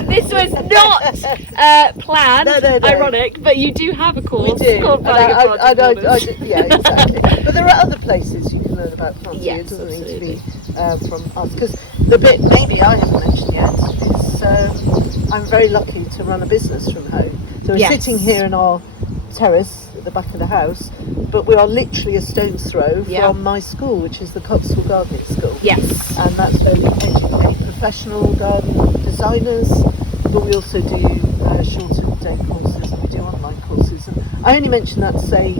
This was not planned, no. ironic, but you do have a course. We do. Called Yeah, exactly. But there are other places you can learn about planting. Yes, it doesn't absolutely. need to be from us. Because the bit maybe I haven't mentioned yet is I'm very lucky to run a business from home. So we're sitting here in our terrace at the back of the house, but we are literally a stone's throw from my school, which is the Cotswold Gardening School. Yes. And that's where we educate professional garden designers, but we also do shorter day courses and we do online courses. And I only mention that to say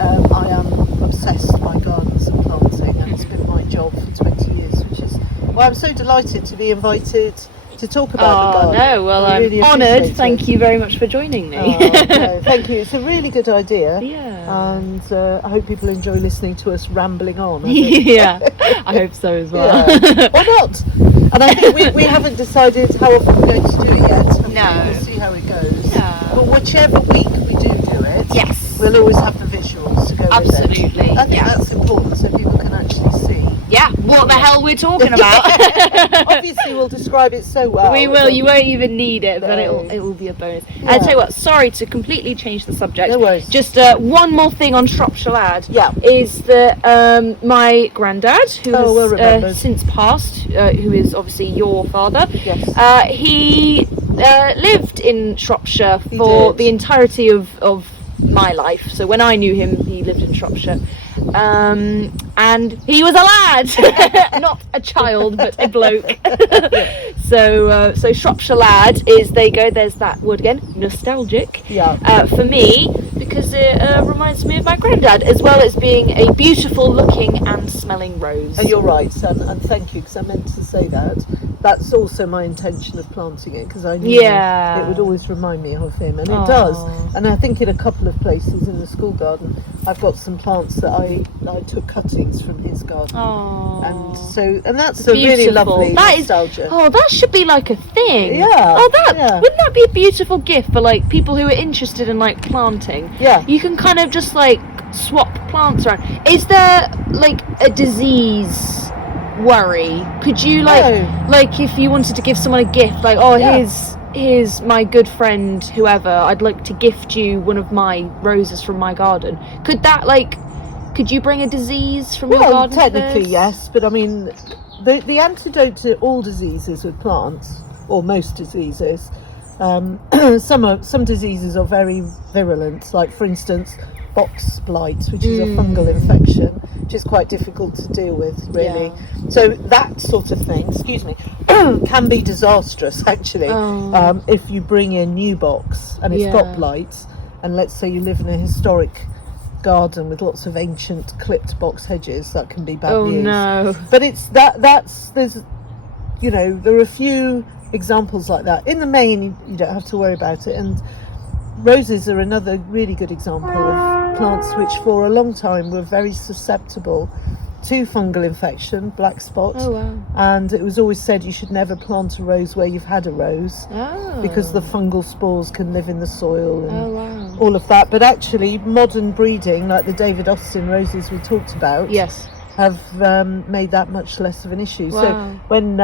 I am obsessed by gardens and planting, and it's been my job for 20 years, which is why I'm so delighted to be invited to talk about the garden. I'm really honoured. Thank you very much for joining me. No, thank you. It's a really good idea. Yeah. And I hope people enjoy listening to us rambling on. Yeah, I hope so as well. Yeah. Why not? And I think we haven't decided how often we're going to do it yet. No. We'll see how it goes. Yeah. But whichever week we do it, we'll always have the visuals to go with it. Absolutely. I think that's important so people can actually see. Yeah, what the hell we're talking about. Obviously we'll describe it so well. We will, you won't even need it, but it will be a bonus. And I'll tell you what, sorry to completely change the subject. No worries. Just one more thing on Shropshire Lad. Yeah. Is that my granddad, who has since passed, who is obviously your father, yes. he lived in Shropshire for the entirety of my life. So when I knew him, he lived in Shropshire. And he was a lad, not a child, but a bloke. So Shropshire Lad is, there you go, there's that word again, nostalgic. For me, because it reminds me of my granddad, as well as being a beautiful looking and smelling rose. And you're right, and thank you, because I meant to say that. That's also my intention of planting it, because I knew it would always remind me of him, and it does. And I think in a couple of places in the school garden, I've got some plants that I took cuttings from his garden. And that's a really lovely nostalgia. That should be like a thing. Wouldn't that be a beautiful gift for like people who are interested in like planting? You can kind of just like swap plants around. Is there like a disease worry? Could you like if you wanted to give someone a gift, like here's my good friend whoever, I'd like to gift you one of my roses from my garden, could you bring a disease from your garden? Technically yes, but I mean the antidote to all diseases with plants, or most diseases, some diseases are very virulent, like for instance box blight, which is a fungal infection, which is quite difficult to deal with, really. So that sort of thing, can be disastrous actually. If you bring in new box and it's got blight, and let's say you live in a historic garden with lots of ancient clipped box hedges, that can be bad news. But it's there's there are a few examples like that. In the main, you don't have to worry about it. And roses are another really good example of plants which for a long time were very susceptible to fungal infection, black spot. And it was always said you should never plant a rose where you've had a rose, because the fungal spores can live in the soil and all of that. But actually modern breeding, like the David Austin roses we talked about, have made that much less of an issue. So when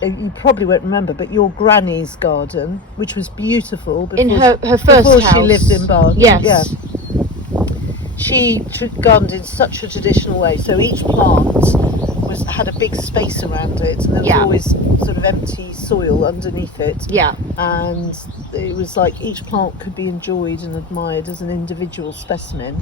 you probably won't remember, but your granny's garden, which was beautiful before, in her first before house, she lived in Bath, she gardened in such a traditional way. So each plant had a big space around it, and there was always sort of empty soil underneath it. And it was like each plant could be enjoyed and admired as an individual specimen,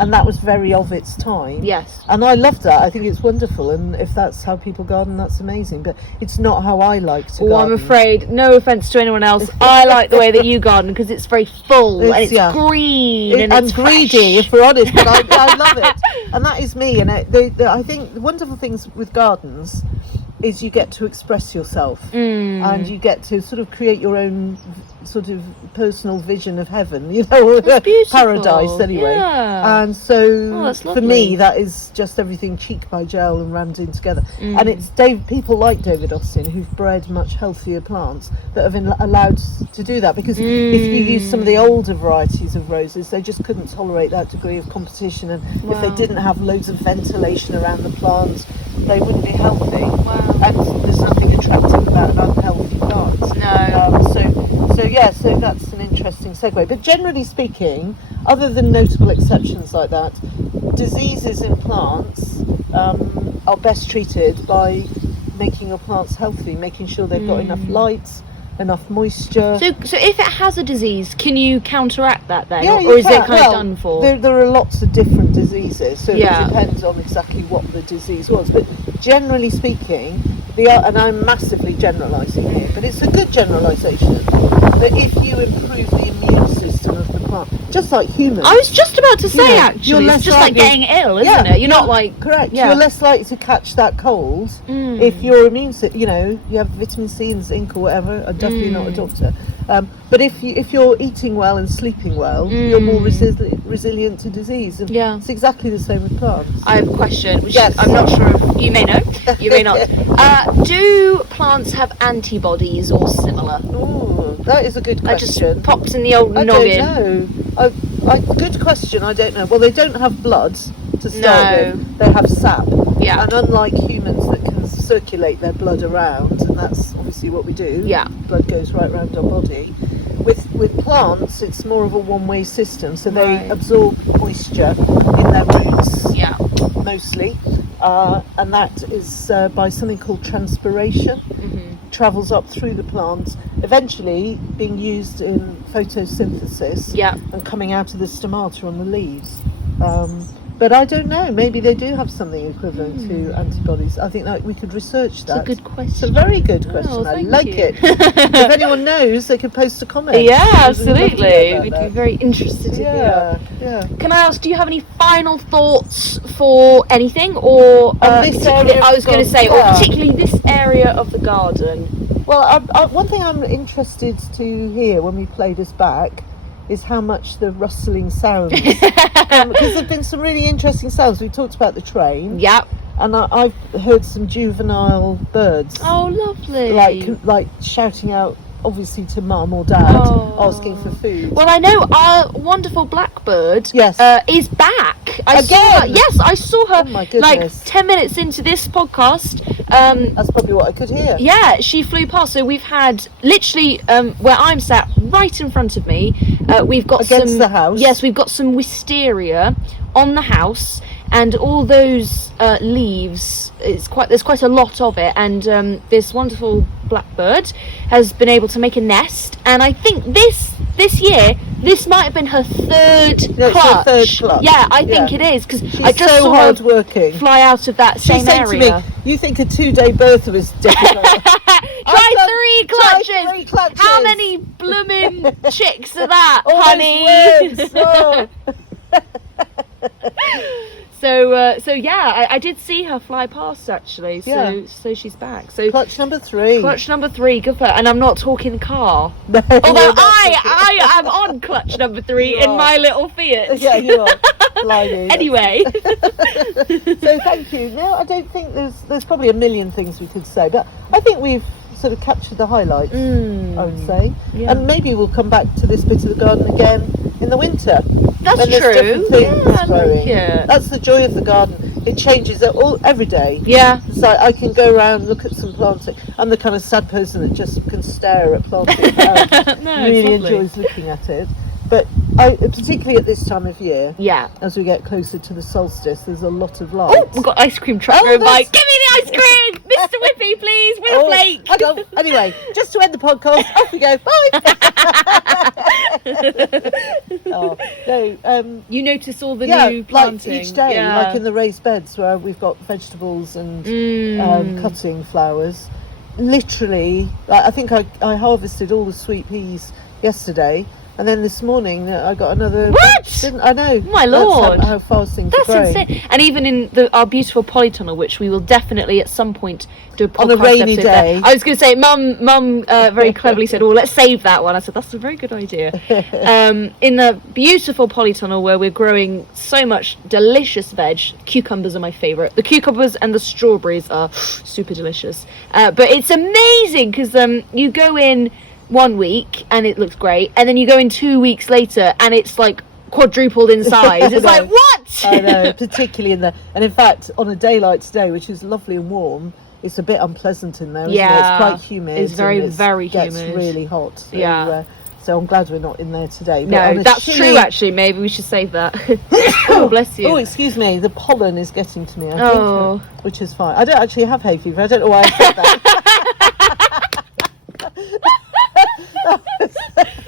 and that was very of its time. And I love that. I think it's wonderful, and if that's how people garden, that's amazing. But it's not how I like to garden. I'm afraid, no offence to anyone else, I like the way that you garden, because it's very full and it's green and it's greedy, if we're honest. But I love it, and that is me. And I think the wonderful things with gardens is you get to express yourself, and you get to sort of create your own sort of personal vision of heaven, paradise anyway. And so for me that is just everything cheek by jowl and rammed in together. And it's people like David Austin who've bred much healthier plants that have been allowed to do that, because if you use some of the older varieties of roses, they just couldn't tolerate that degree of competition, and if they didn't have loads of ventilation around the plants, they wouldn't be healthy. And there's nothing attractive about an unhealthy plant. So that's an interesting segue. But generally speaking, other than notable exceptions like that, diseases in plants are best treated by making your plants healthy, making sure they've got enough light, enough moisture. So if it has a disease, can you counteract that then? Or is it kind of done for? There are lots of different diseases, so it depends on exactly what the disease was. But generally speaking, and I'm massively generalising here, but it's a good generalisation, that if you improve the immune system of the plant, just like humans. I was just about to say, actually, it's just like getting ill, isn't it? You're not like... Correct. You're less likely to catch that cold if your immune system, you have vitamin C and zinc or whatever. I'm definitely not a doctor. But if you're eating well and sleeping well, you're more resilient to disease. And it's exactly the same with plants. I have a question, which I'm not sure if you may know, you may not. Do plants have antibodies or similar? Oh, that is a good question. I just popped in the old noggin. I don't know. Good question. I don't know. Well, they don't have blood to start with. They have sap. And unlike humans that can circulate their blood around, and that's obviously what we do. Blood goes right around our body. With plants, it's more of a one-way system, so they absorb moisture in their roots, mostly, and that is by something called transpiration. travels up through the plant, eventually being used in photosynthesis Yeah. and coming out of the stomata on the leaves. But I don't know, maybe they do have something equivalent to antibodies. I think that we could research that. It's a good question. It's a very good question. I thank like you. it. If anyone knows, they could post a comment. Yeah, I'd really love to hear absolutely. about We'd that. be very interested to hear. Yeah. Can I ask, do you have any final thoughts for anything, or this particularly, area I was going to say, yeah. or particularly this area of the garden? Well, one thing I'm interested to hear when we play this back is how much the rustling sounds. Because there've been some really interesting sounds. We talked about the train. Yep. And I've heard some juvenile birds. Oh, lovely. Like shouting out, obviously to mum or dad, asking for food. Well, I know our wonderful blackbird Yes. is back. Again? Yes, I saw her Oh my like goodness. 10 minutes into this podcast. That's probably what I could hear. Yeah, she flew past. So we've had literally where I'm sat, right in front of me. We've got Against the house. Yes, we've got some wisteria on the house, and all those leaves. There's quite a lot of it, and this wonderful blackbird has been able to make a nest. And I think this year, this might have been her third No, it's her clutch. third clutch. Yeah, I think Yeah. it is, because She's I just so saw hard her working. fly out of that She same said area. to me, "You think a 2-day birth was difficult?" Try done- 3 try clutches. 3 clutches. How many blooming chicks are that, All those honey? worms. Oh. So yeah, I did see her fly past actually. So she's back. So Clutch number 3. clutch number 3, good for her. And I'm not talking car. No, Although you're not I am on clutch number 3 You in are. my little Fiat. Yeah, you are. Blimey. Anyway. So thank you. No, I don't think there's probably a million things we could say, but I think we've sort of captured the highlights, I would say. Yeah. And maybe we'll come back to this bit of the garden again in the winter. That's when there's true. different things Yeah, I growing. like it. That's the joy of the garden. It changes every day. Yeah. So I can go around, look at some planting. I'm the kind of sad person that just can stare at planting. No, really it's lovely. enjoys looking at it. But particularly at this time of year, Yeah. as we get closer to the solstice, there's a lot of light. Oh, we've got ice cream truck Oh, going by. that's- Give me the ice cream, Mr. Whippy, please, with a flake. hang on. Anyway, just to end the podcast, off we go. Bye. Oh, no, You notice all the yeah, new like planting. each day, Yeah. like in the raised beds where we've got vegetables and cutting flowers. Literally, I think I harvested all the sweet peas yesterday, and then this morning I got another. What? Didn't I know? My That's lord. how fast things That's are growing. insane. And even in our beautiful polytunnel, which we will definitely at some point do a podcast On a rainy episode day. there. I was going to say, Mum very cleverly said, "Oh, let's save that one." I said, "That's a very good idea." In the beautiful polytunnel where we're growing so much delicious veg, cucumbers are my favourite. The cucumbers and the strawberries are super delicious. But it's amazing because you go in 1 week and it looks great, and then you go in 2 weeks later and it's like quadrupled in size. It's like, what? I know, particularly and in fact, on a day like today, which is lovely and warm, it's a bit unpleasant in there, isn't it? Yeah. It's quite humid. It's very, and very gets humid. really hot. So, Yeah. so I'm glad we're not in there today. But No, on a that's chilly- true actually. Maybe we should save that. Oh, bless you. Oh, excuse me. The pollen is getting to me, I Oh. think, which is fine. I don't actually have hay fever. I don't know why I said that.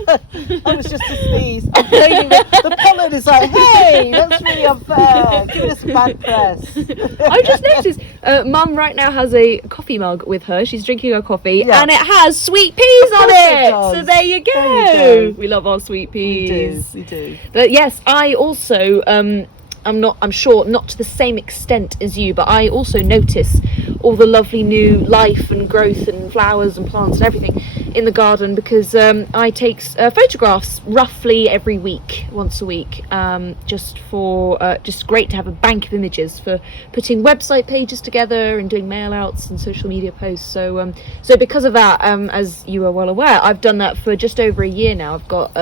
I was just a sneeze. I'm blaming the pollen is like, hey, that's really unfair. Giving us bad press. I just noticed Mum right now has a coffee mug with her. She's drinking her coffee, Yeah. and it has sweet peas on course it it. does. So there you go. There you go. We love our sweet We do. peas. We do. But yes, I also I'm sure not to the same extent as you, but I also notice all the lovely new life and growth and flowers and plants and everything in the garden, because I take photographs roughly every week, once a week, just great to have a bank of images for putting website pages together and doing mail outs and social media posts. So because of that, as you are well aware, I've done that for just over a year now. I've got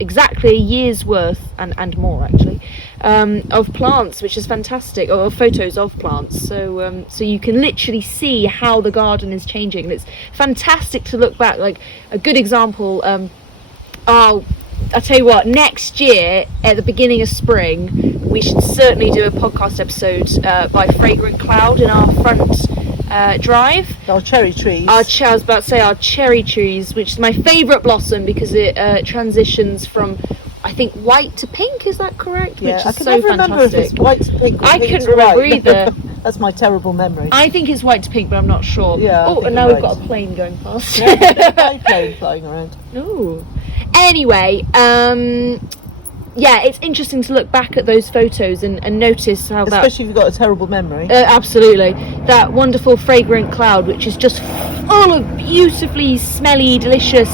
exactly a year's worth and more actually of plants, which is fantastic, or photos of plants, so you can literally see how the garden is changing, and it's fantastic to look back. Like a good example, our I'll tell you what, next year at the beginning of spring we should certainly do a podcast episode by Fragrant Cloud in our front drive. Our cherry trees. I was about to say our cherry trees, which is my favourite blossom because it transitions from, I think, white to pink. Is that correct? Yeah, which is I can so never remember if fantastic. it's white to pink or I pink couldn't to remember white. either. That's my terrible memory. I think it's white to pink, but I'm not sure. Yeah, I Oh, think and now you're we've got right. a plane going past. My plane flying around. Ooh. Anyway, yeah, it's interesting to look back at those photos and notice how Especially if you've got a terrible memory. absolutely, that wonderful fragrant cloud, which is just full of beautifully smelly, delicious,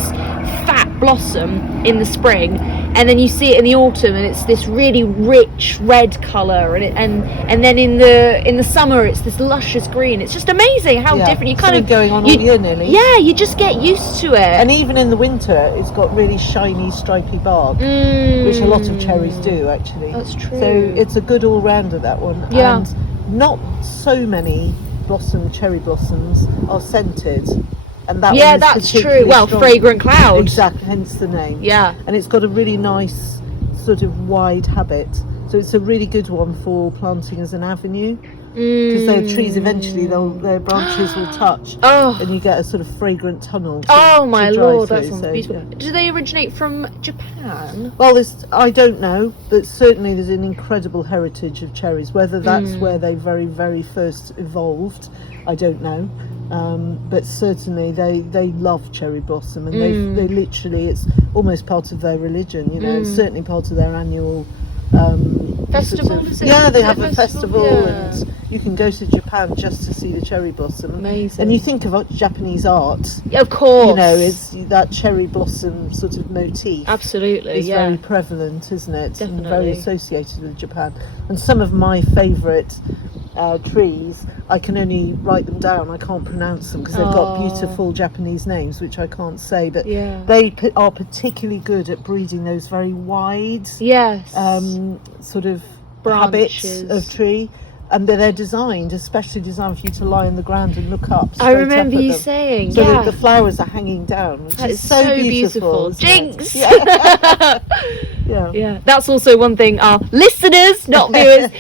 fat blossom in the spring, and then you see it in the autumn, and it's this really rich red colour, and then in the summer it's this luscious green. It's just amazing how different you kind Something of going on all year nearly. Yeah, you just get used to it. And even in the winter, it's got really shiny, stripy bark, which a lot of cherries do, actually. That's true. So it's a good all-rounder, that one. Yeah. And not so many cherry blossoms are scented. And that one is that's true. particularly Well, strong. fragrant cloud. Exactly, hence the name. Yeah. And it's got a really nice sort of wide habit. So it's a really good one for planting as an avenue. Because their trees eventually, their branches will touch, Oh. and you get a sort of fragrant tunnel. Oh my to drive lord, that through, sounds so, beautiful. yeah. Do they originate from Japan? Well, I don't know, but certainly there's an incredible heritage of cherries. Whether that's where they very, very first evolved, I don't know. But certainly they love cherry blossom, and they literally, it's almost part of their religion. You know, it's certainly part of their annual Festival? Yeah, they Is it have a festival, Yeah. and you can go to Japan just to see the cherry blossom. Amazing. And you think of Japanese art, Yeah, of course. you know, it's that cherry blossom sort of motif. Absolutely, Is yeah. very prevalent, isn't it? And Definitely. very associated with Japan. And some of my favourite trees, I can only write them down. I can't pronounce them because they've got Oh. beautiful Japanese names, which I can't say. But Yeah. they are particularly good at breeding those very wide Yes. sort of Branches. habits of tree. And they're designed, especially designed for you to lie on the ground and look up. I straight remember up at you them. saying, So yeah. the flowers are hanging down, which That is is so beautiful. isn't it? Jinx! Yeah. Yeah. Yeah, that's also one thing our listeners, not viewers,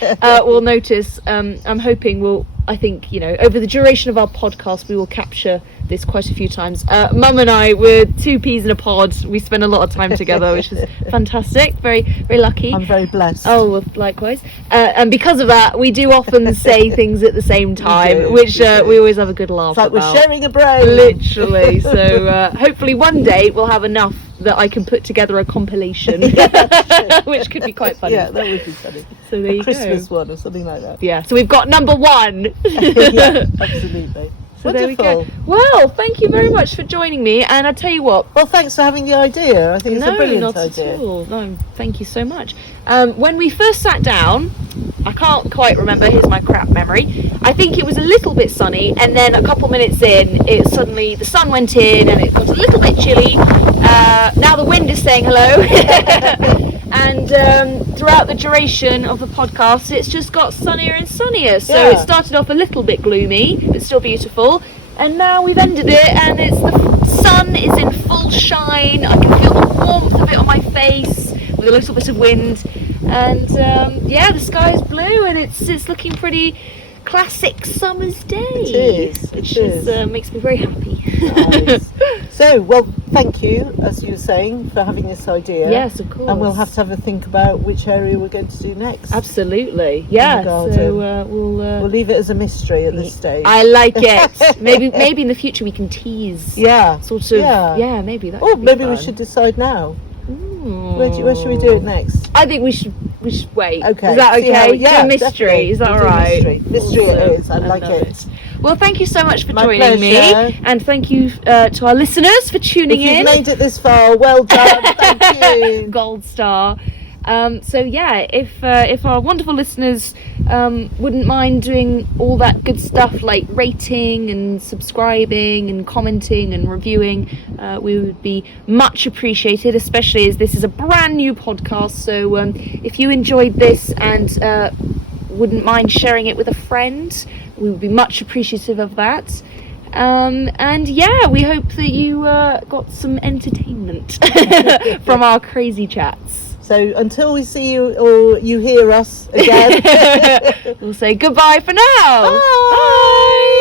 will notice. I'm hoping I think, you know, over the duration of our podcast, we will capture this quite a few times. Mum and I, we're two peas in a pod. We spend a lot of time together, which is fantastic. Very, very lucky. I'm very blessed. Oh, well, likewise. And because of that, we do often say things at the same time, do, which we do. we always have a good laugh It's like about. we're sharing a brain. Literally. So hopefully one day we'll have enough that I can put together a compilation, which could be quite funny. Yeah, that would be funny. So there you Christmas go. one or something like that. Yeah. So we've got number one. Yeah, absolutely. So there we Wonderful. go. Well, thank you very much for joining me. And I tell you what. Well, thanks for having the idea. I think it's a brilliant not idea. at all. No, thank you so much. When we first sat down, I can't quite remember. Here's my crap memory. I think it was a little bit sunny, and then a couple minutes in, the sun went in, and it got a little bit chilly. Now the wind is saying hello. And throughout the duration of the podcast, it's just got sunnier and sunnier. So Yeah. it started off a little bit gloomy, but still beautiful. And now we've ended it, and the sun is in full shine. I can feel the warmth of it on my face with a little bit of wind. And the sky is blue, and it's looking pretty classic summer's day. It is, Which it is, is. makes me very happy. Nice. So, well, thank you, as you were saying, for having this idea. Yes, of course. And we'll have to have a think about which area we're going to do next. Absolutely. Yeah. garden. So We'll leave it as a mystery at this stage. I like it. Maybe in the future we can tease. Yeah. Sort of. Yeah. Yeah. Maybe that. Or could be maybe we fun. should decide now. Ooh. Where should we do it next? I think we should wait. Okay. Is that See how- okay? yeah, do a mystery. definitely. Is that We'll do alright? mystery. Mystery it is. I like love it. Well, thank you so much for My joining me, pleasure. and thank you to our listeners for tuning If you've in. made it this far, well done. Thank you. Gold star. So yeah, if our wonderful listeners wouldn't mind doing all that good stuff like rating and subscribing and commenting and reviewing, we would be much appreciated, especially as this is a brand new podcast. So if you enjoyed this and wouldn't mind sharing it with a friend, we would be much appreciative of that. And yeah, we hope that you got some entertainment from our crazy chats. So until we see you or you hear us again, We'll say goodbye for now. Bye. Bye.